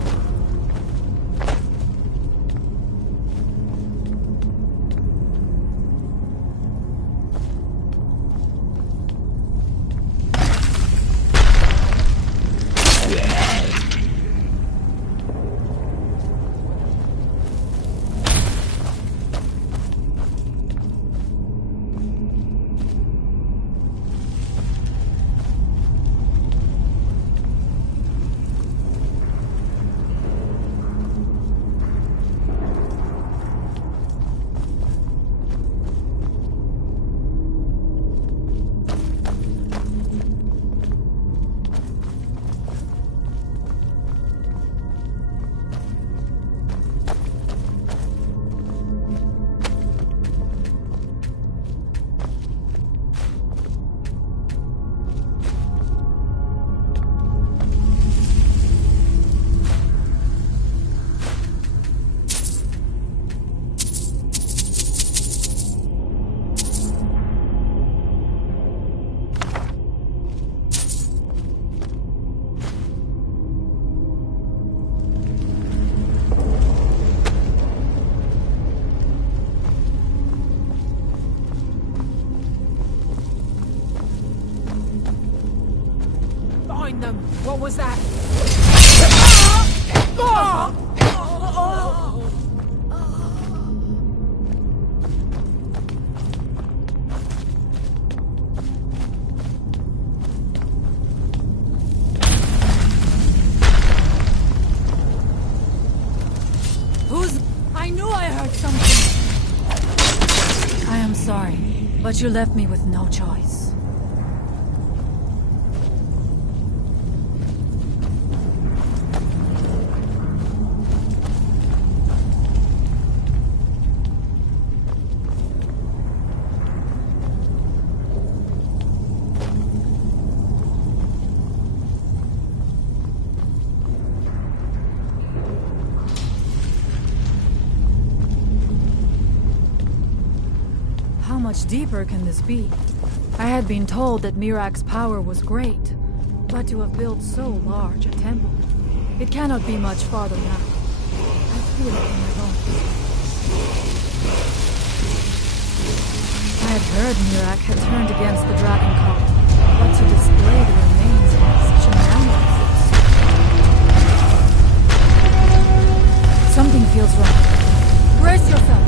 Them. What was that? Who's... I knew I heard something. I am sorry, but you left me with no choice. How much deeper can this be? I had been told that Mirak's power was great, but to have built so large a temple, it cannot be much farther now. I feel it in my bones. I had heard Mirak had turned against the dragon cult, but to display the remains of such a man. Something feels wrong. Brace yourself.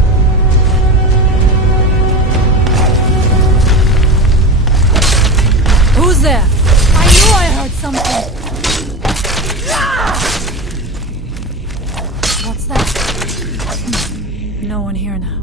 Who's there? I knew I heard something! What's that? No one here now.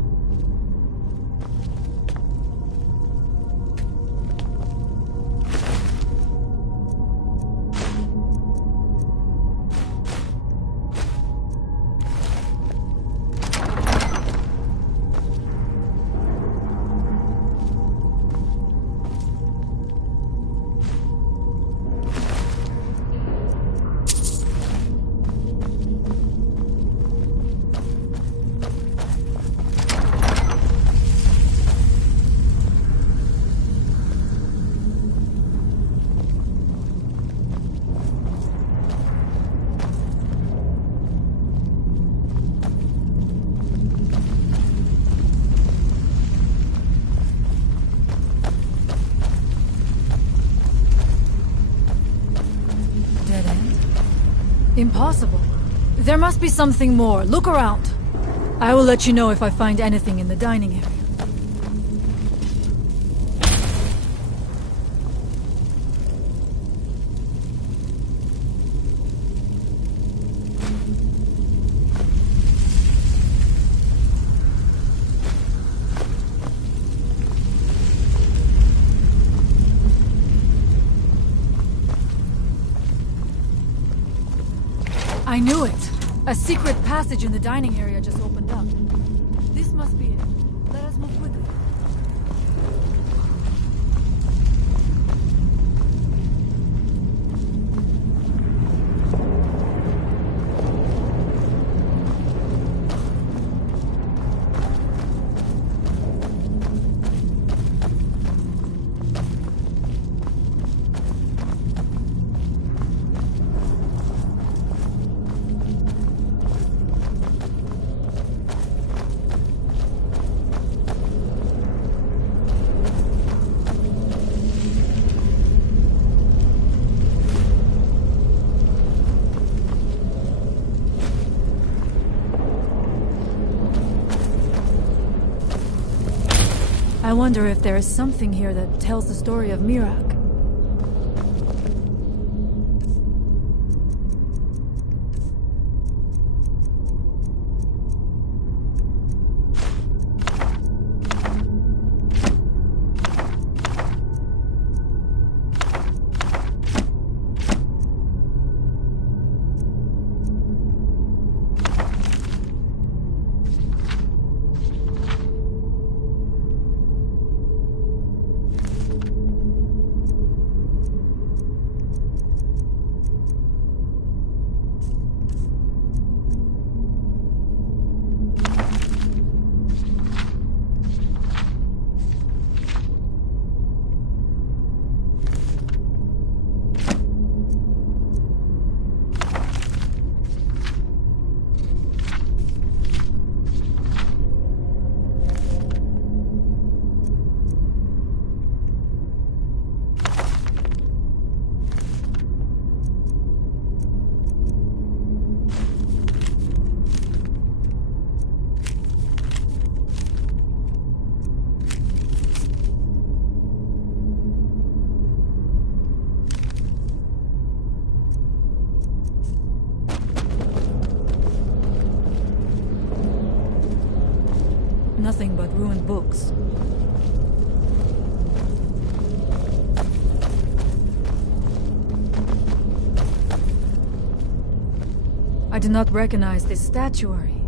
Impossible. There must be something more. Look around. I will let you know if I find anything in the dining area. I knew it! A secret passage in the dining area just opened up. This must be it. Let us move quickly. I wonder if there is something here that tells the story of Mirak. Nothing but ruined books. I do not recognize this statuary.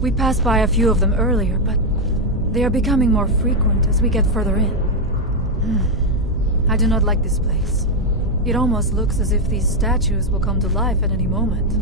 We passed by a few of them earlier, but they are becoming more frequent as we get further in. I do not like this place. It almost looks as if these statues will come to life at any moment.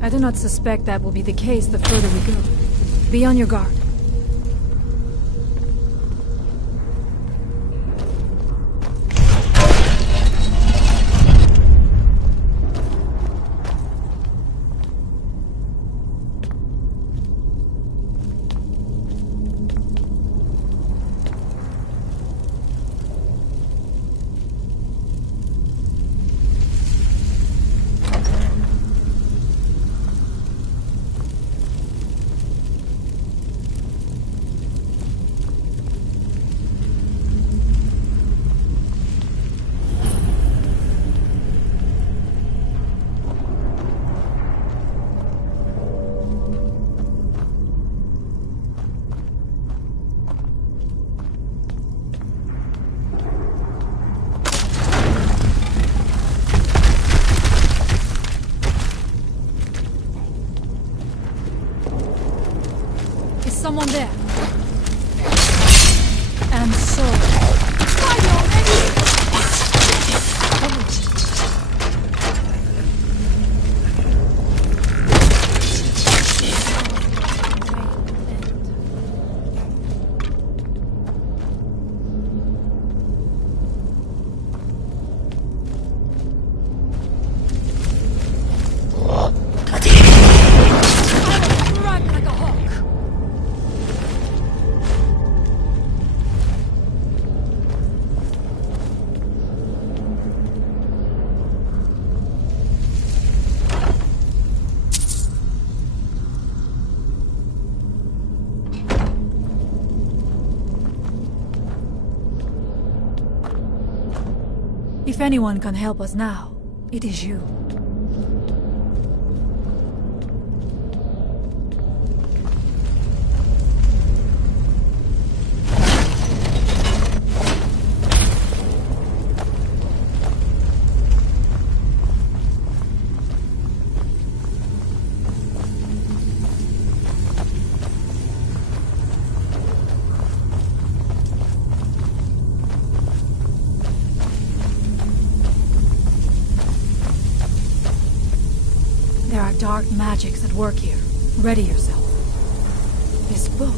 I do not suspect that will be the case the further we go. Be on your guard. If anyone can help us now, it is you. There are dark magics at work here. Ready yourself. This book,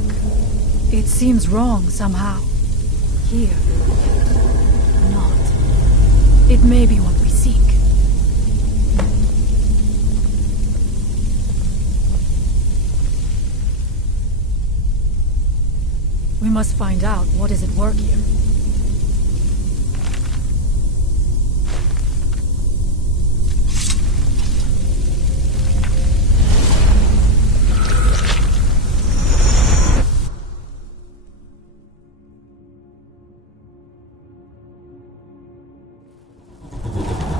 it seems wrong somehow. Here, not. It may be what we seek. We must find out what is at work here.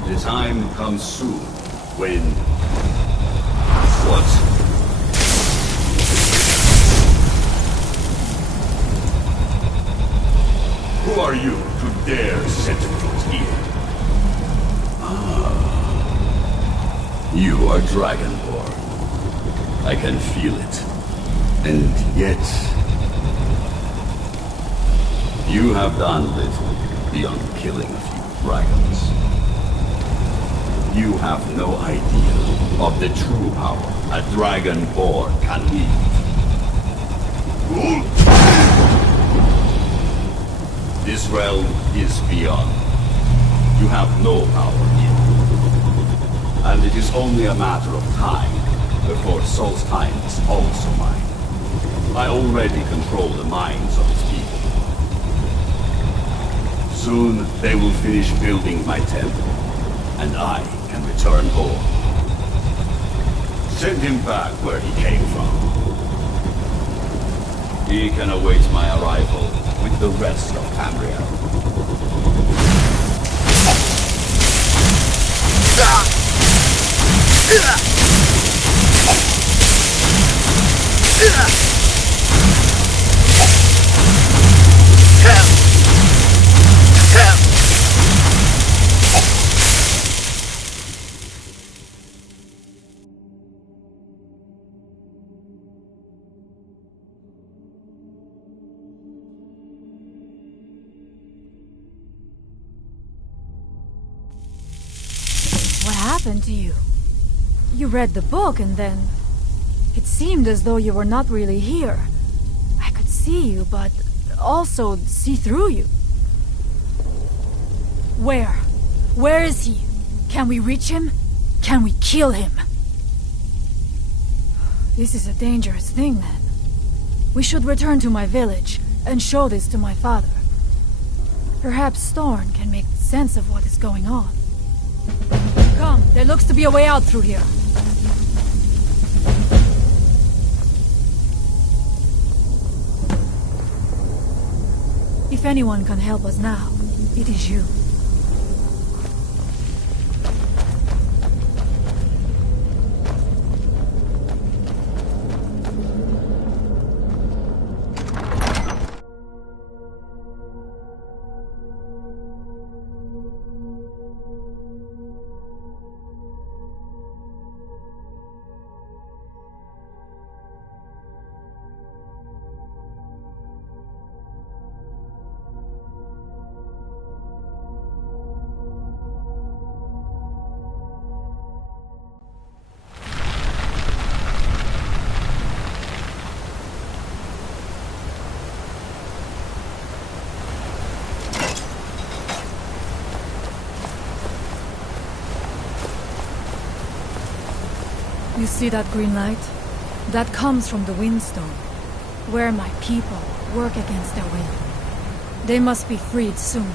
The time comes soon when... What? Who are you to dare set foot here? You are Dragonborn. I can feel it. And yet... you have done little beyond killing a few dragons. You have no idea of the true power a Dragonborn can wield. This realm is beyond. You have no power here. And it is only a matter of time before Solstheim is also mine. I already control the minds of its people. Soon they will finish building my temple, and I can return home. Send him back where he came from. He can await my arrival with the rest of Tamriel. What happened to you? You read the book and then... it seemed as though you were not really here. I could see you, but also see through you. Where? Where is he? Can we reach him? Can we kill him? This is a dangerous thing, then. We should return to my village and show this to my father. Perhaps Thorn can make sense of what is going on. Come, there looks to be a way out through here. If anyone can help us now, it is you. You see that green light? That comes from the Windstone, where my people work against their will. They must be freed soon.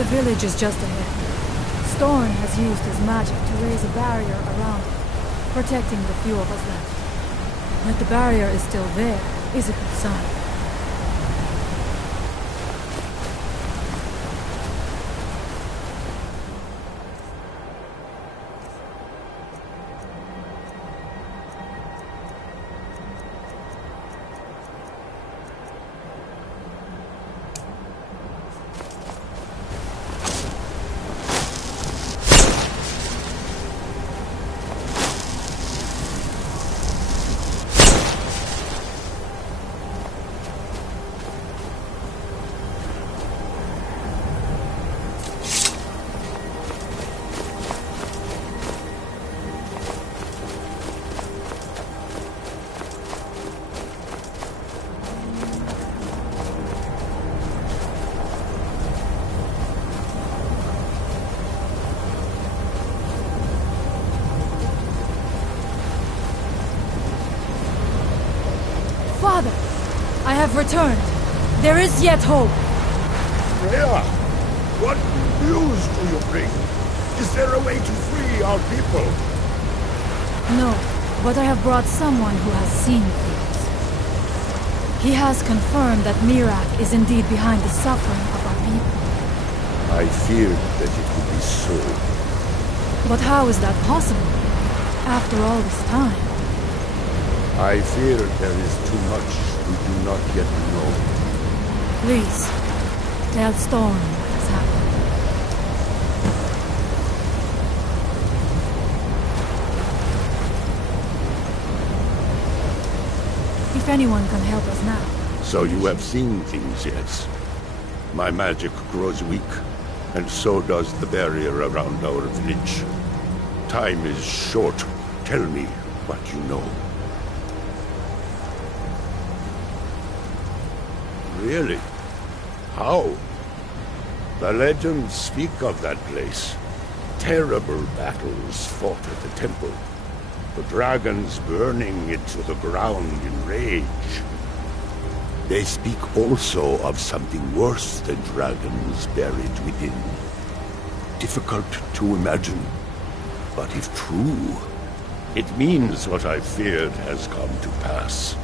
The village is just ahead. Storn has used his magic to raise a barrier around it, protecting the few of us left. That the barrier is still there is a good sign. Father, I have returned. There is yet hope. Freya, what news do you bring? Is there a way to free our people? No, but I have brought someone who has seen things. He has confirmed that Mirak is indeed behind the suffering of our people. I feared that it would be so. But how is that possible? After all this time? I fear there is too much we do not yet know. Please, tell Storm what has happened. If anyone can help us now. So you have seen things, yes? My magic grows weak, and so does the barrier around our village. Time is short. Tell me what you know. Really? How? The legends speak of that place. Terrible battles fought at the temple. The dragons burning it to the ground in rage. They speak also of something worse than dragons buried within. Difficult to imagine, but if true, it means what I feared has come to pass.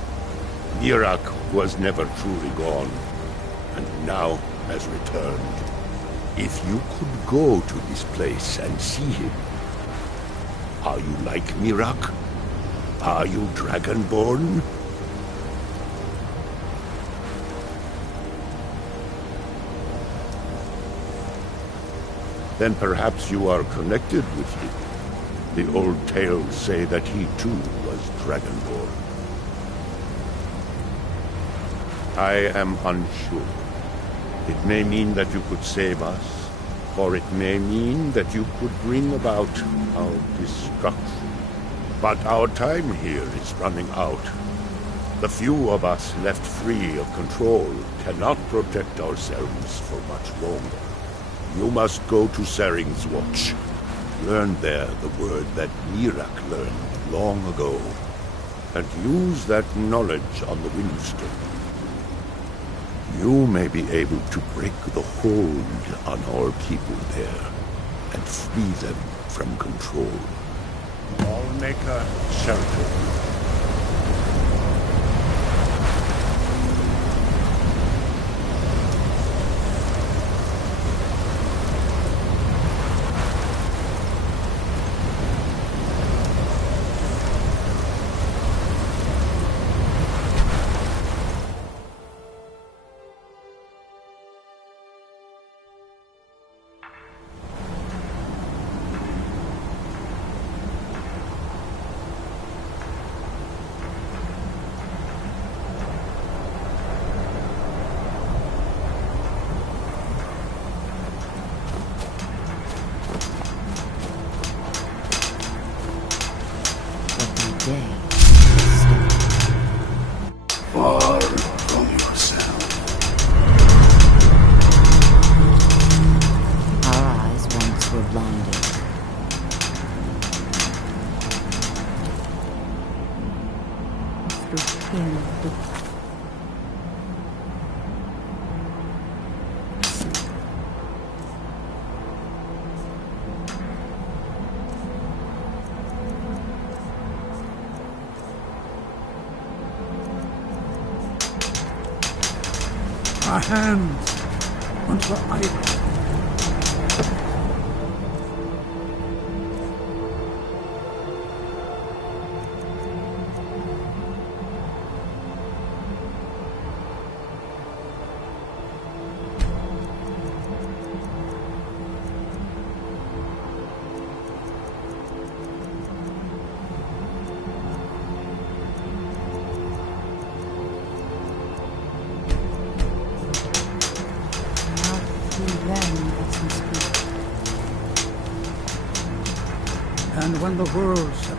Mirak was never truly gone, and now has returned. If you could go to this place and see him, are you like Mirak? Are you Dragonborn? Then perhaps you are connected with him. The old tales say that he too was Dragonborn. I am unsure. It may mean that you could save us, or it may mean that you could bring about our destruction. But our time here is running out. The few of us left free of control cannot protect ourselves for much longer. You must go to Saring's Watch. Learn there the word that Mirak learned long ago, and use that knowledge on the Windstone. You may be able to break the hold on our people there, and free them from control. I'll make a shelter. Far from yourself. Our eyes once were blinded. Through him, our hands onto the idol. And when the world shall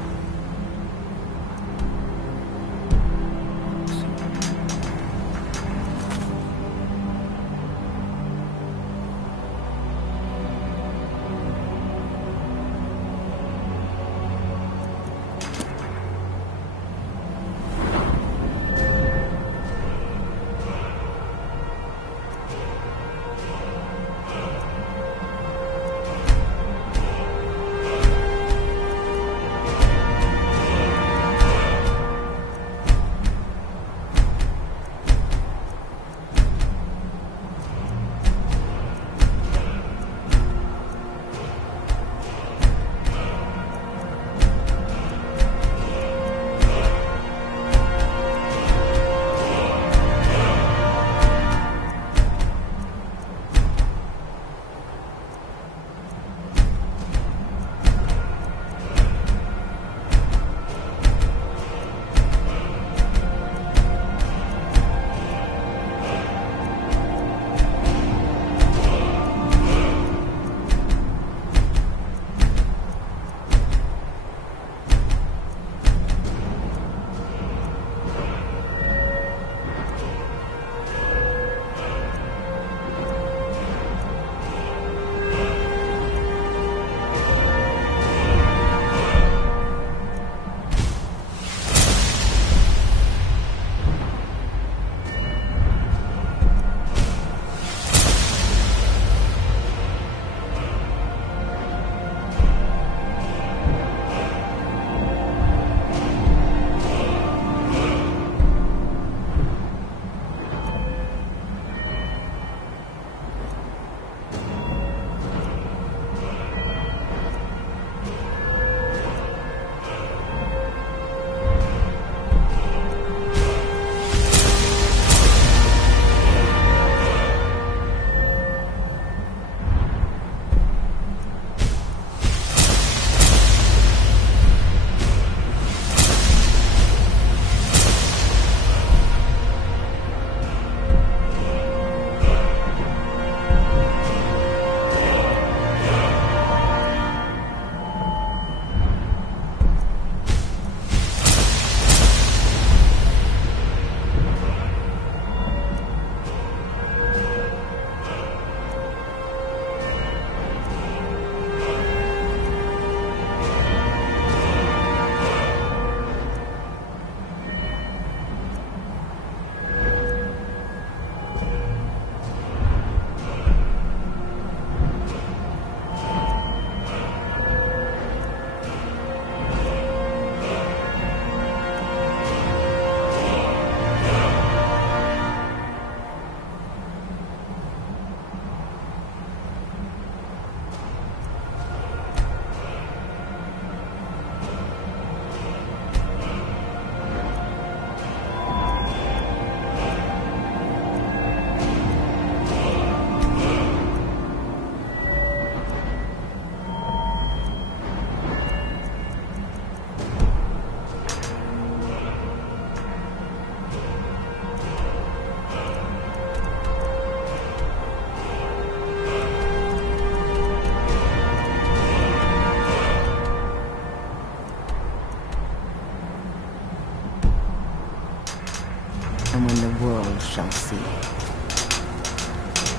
and when the world shall see.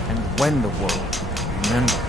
And when the world remembers.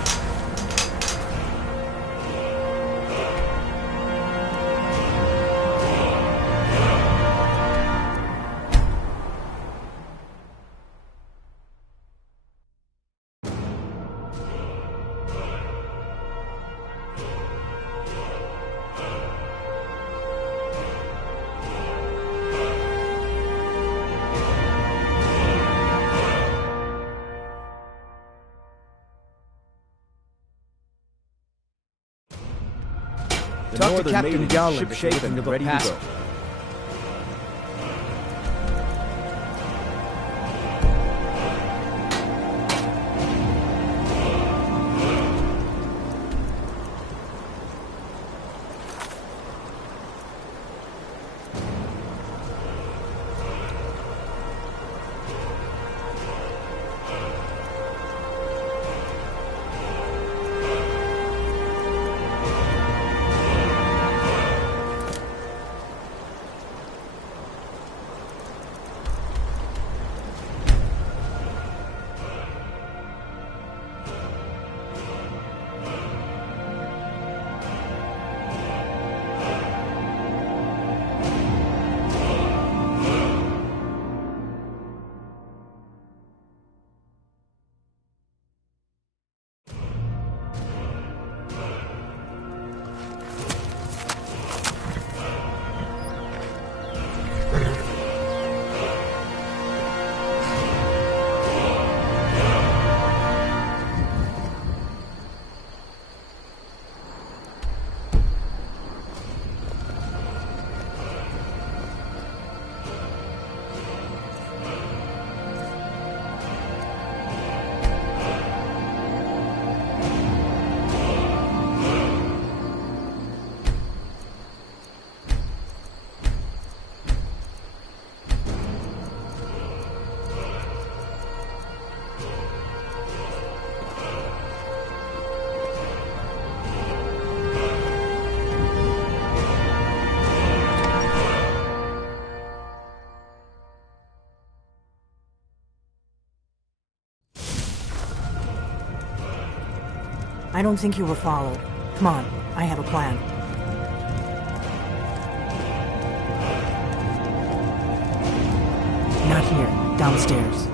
Talk to Captain Garland if you're looking to look past. I don't think you were followed. Come on, I have a plan. Not here, downstairs.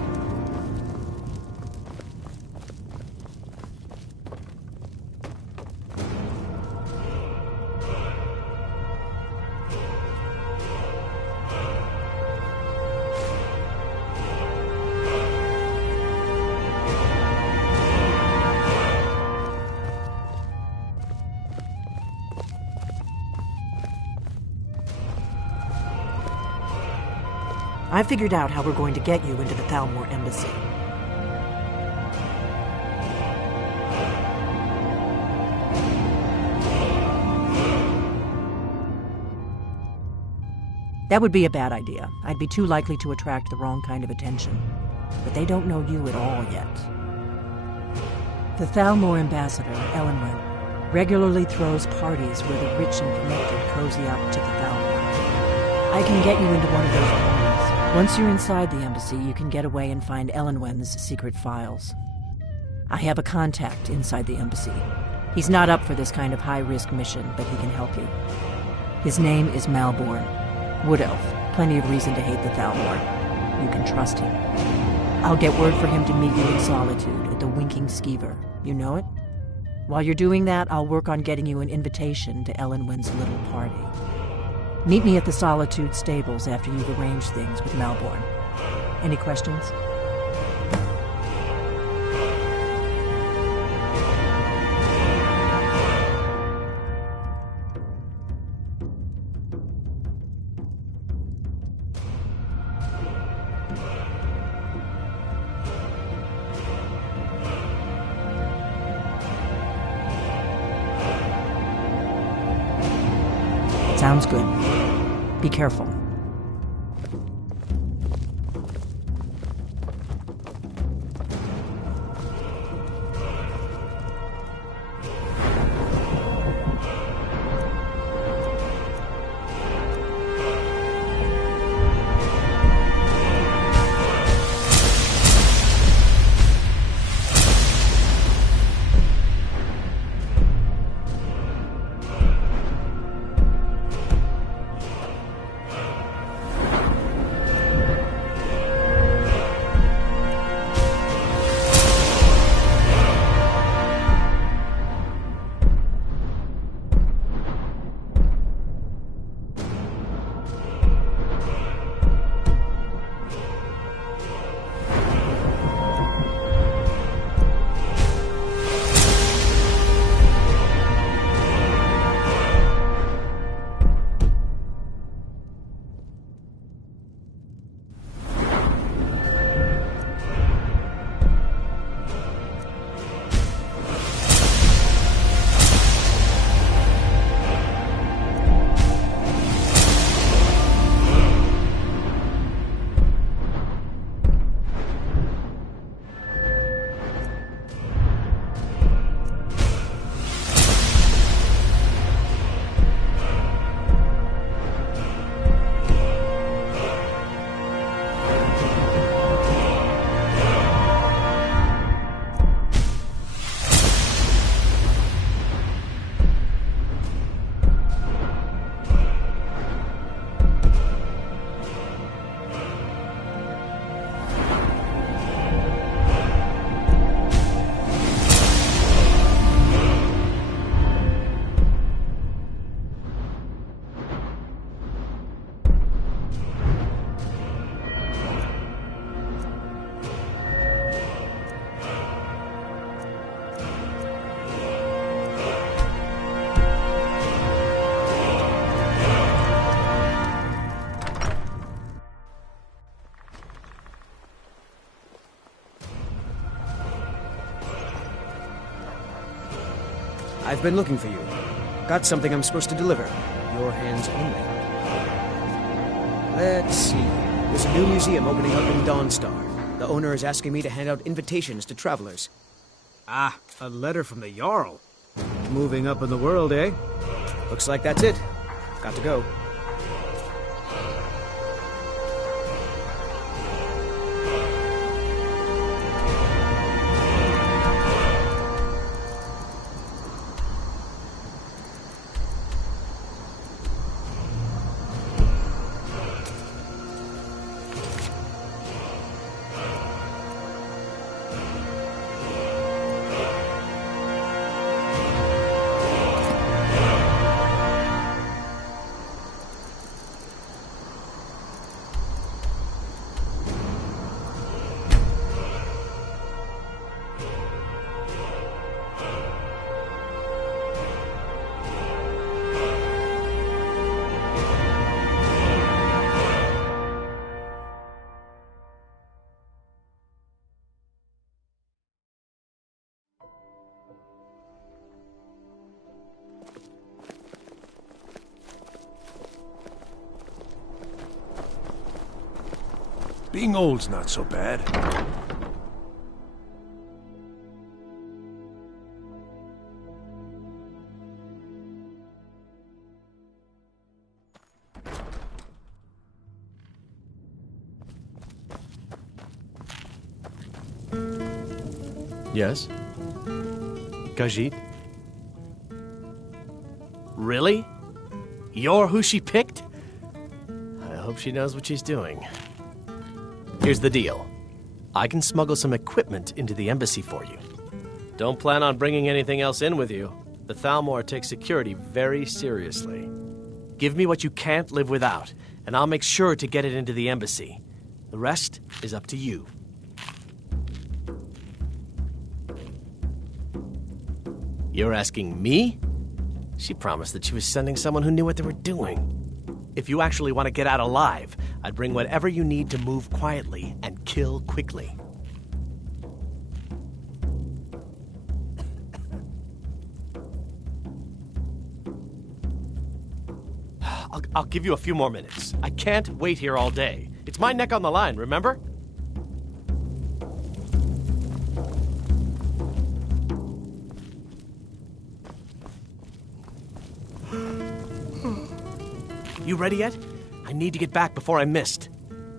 I figured out how we're going to get you into the Thalmor embassy. That would be a bad idea. I'd be too likely to attract the wrong kind of attention. But they don't know you at all yet. The Thalmor ambassador, Elenwen, regularly throws parties where the rich and connected cozy up to the Thalmor. I can get you into one of those parties. Once you're inside the embassy, you can get away and find Elenwen's secret files. I have a contact inside the embassy. He's not up for this kind of high-risk mission, but he can help you. His name is Malborn. Wood Elf. Plenty of reason to hate the Thalmor. You can trust him. I'll get word for him to meet you in Solitude at the Winking Skeever. You know it? While you're doing that, I'll work on getting you an invitation to Elenwen's little party. Meet me at the Solitude stables after you've arranged things with Malborn. Any questions? Sounds good. Be careful. I've been looking for you. Got something I'm supposed to deliver. Your hands only. Let's see. There's a new museum opening up in Dawnstar. The owner is asking me to hand out invitations to travelers. Ah, a letter from the Jarl. Moving up in the world, eh? Looks like that's it. Got to go. Being old's not so bad. Yes? Khajiit? Really? You're who she picked? I hope she knows what she's doing. Here's the deal. I can smuggle some equipment into the embassy for you. Don't plan on bringing anything else in with you. The Thalmor takes security very seriously. Give me what you can't live without, and I'll make sure to get it into the embassy. The rest is up to you. You're asking me? She promised that she was sending someone who knew what they were doing. If you actually want to get out alive, I'd bring whatever you need to move quietly and kill quickly. I'll give you a few more minutes. I can't wait here all day. It's my neck on the line, remember? You ready yet? I need to get back before I'm missed.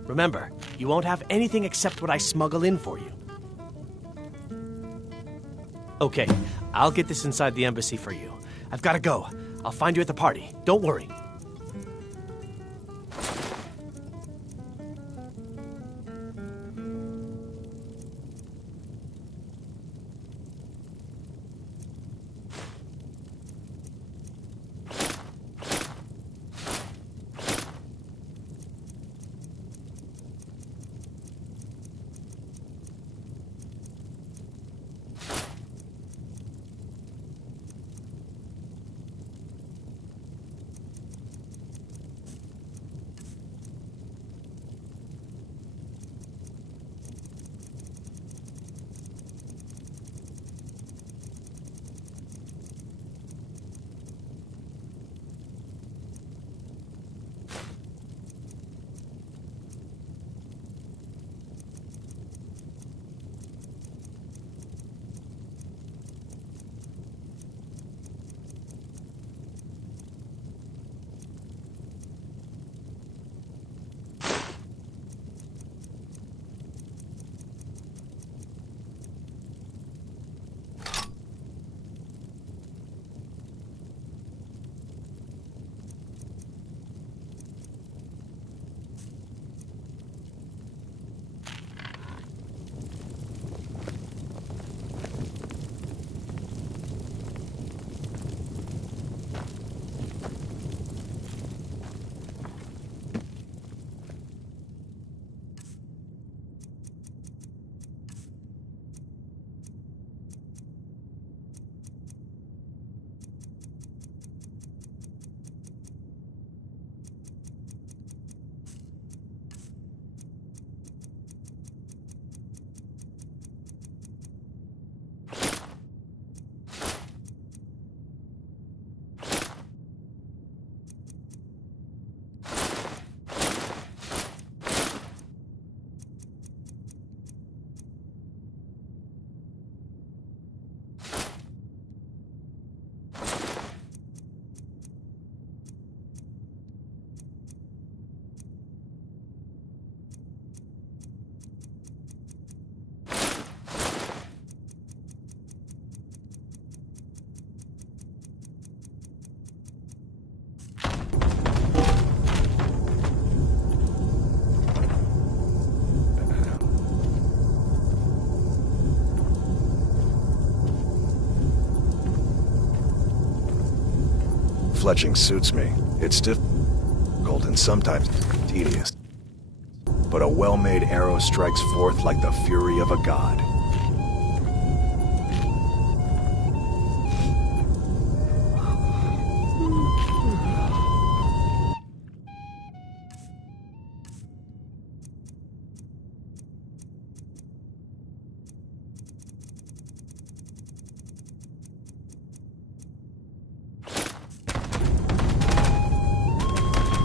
Remember, you won't have anything except what I smuggle in for you. Okay, I'll get this inside the embassy for you. I've got to go. I'll find you at the party. Don't worry. Fletching suits me. It's difficult and sometimes tedious. But a well-made arrow strikes forth like the fury of a god.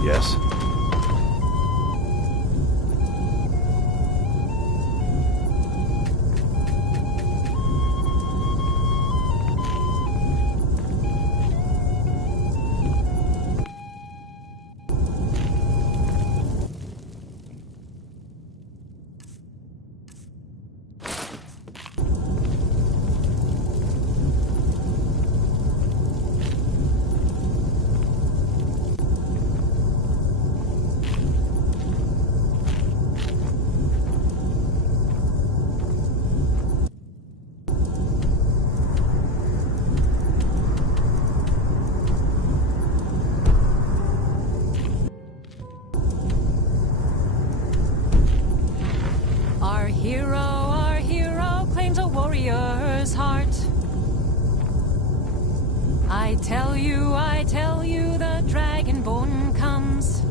Yes? Our hero claims a warrior's heart. I tell you, the Dragonborn comes.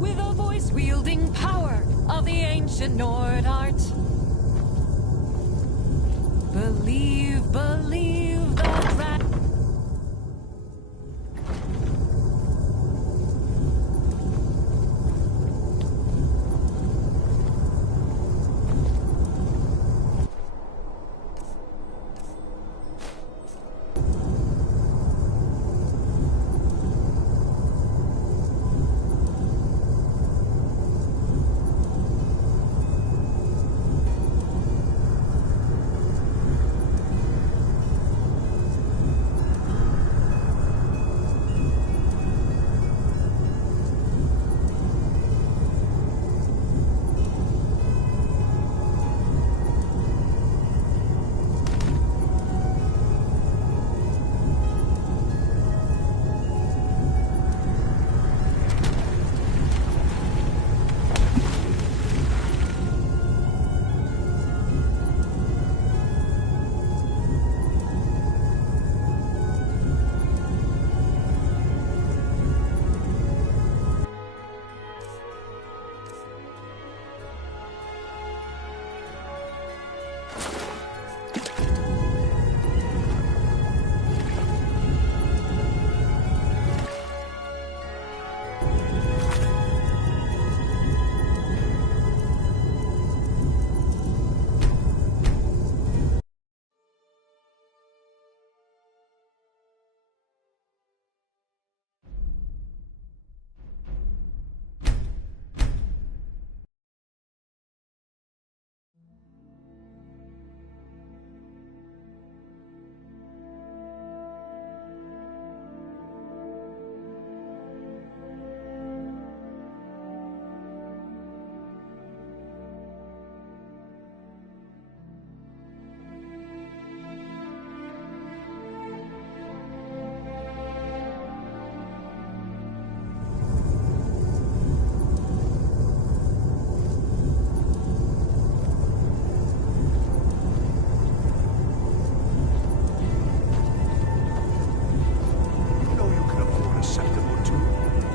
With a voice-wielding power of the ancient Nord art. Believe the dragon.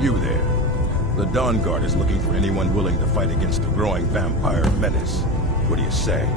You there. The Dawn Guard is looking for anyone willing to fight against the growing vampire menace. What do you say?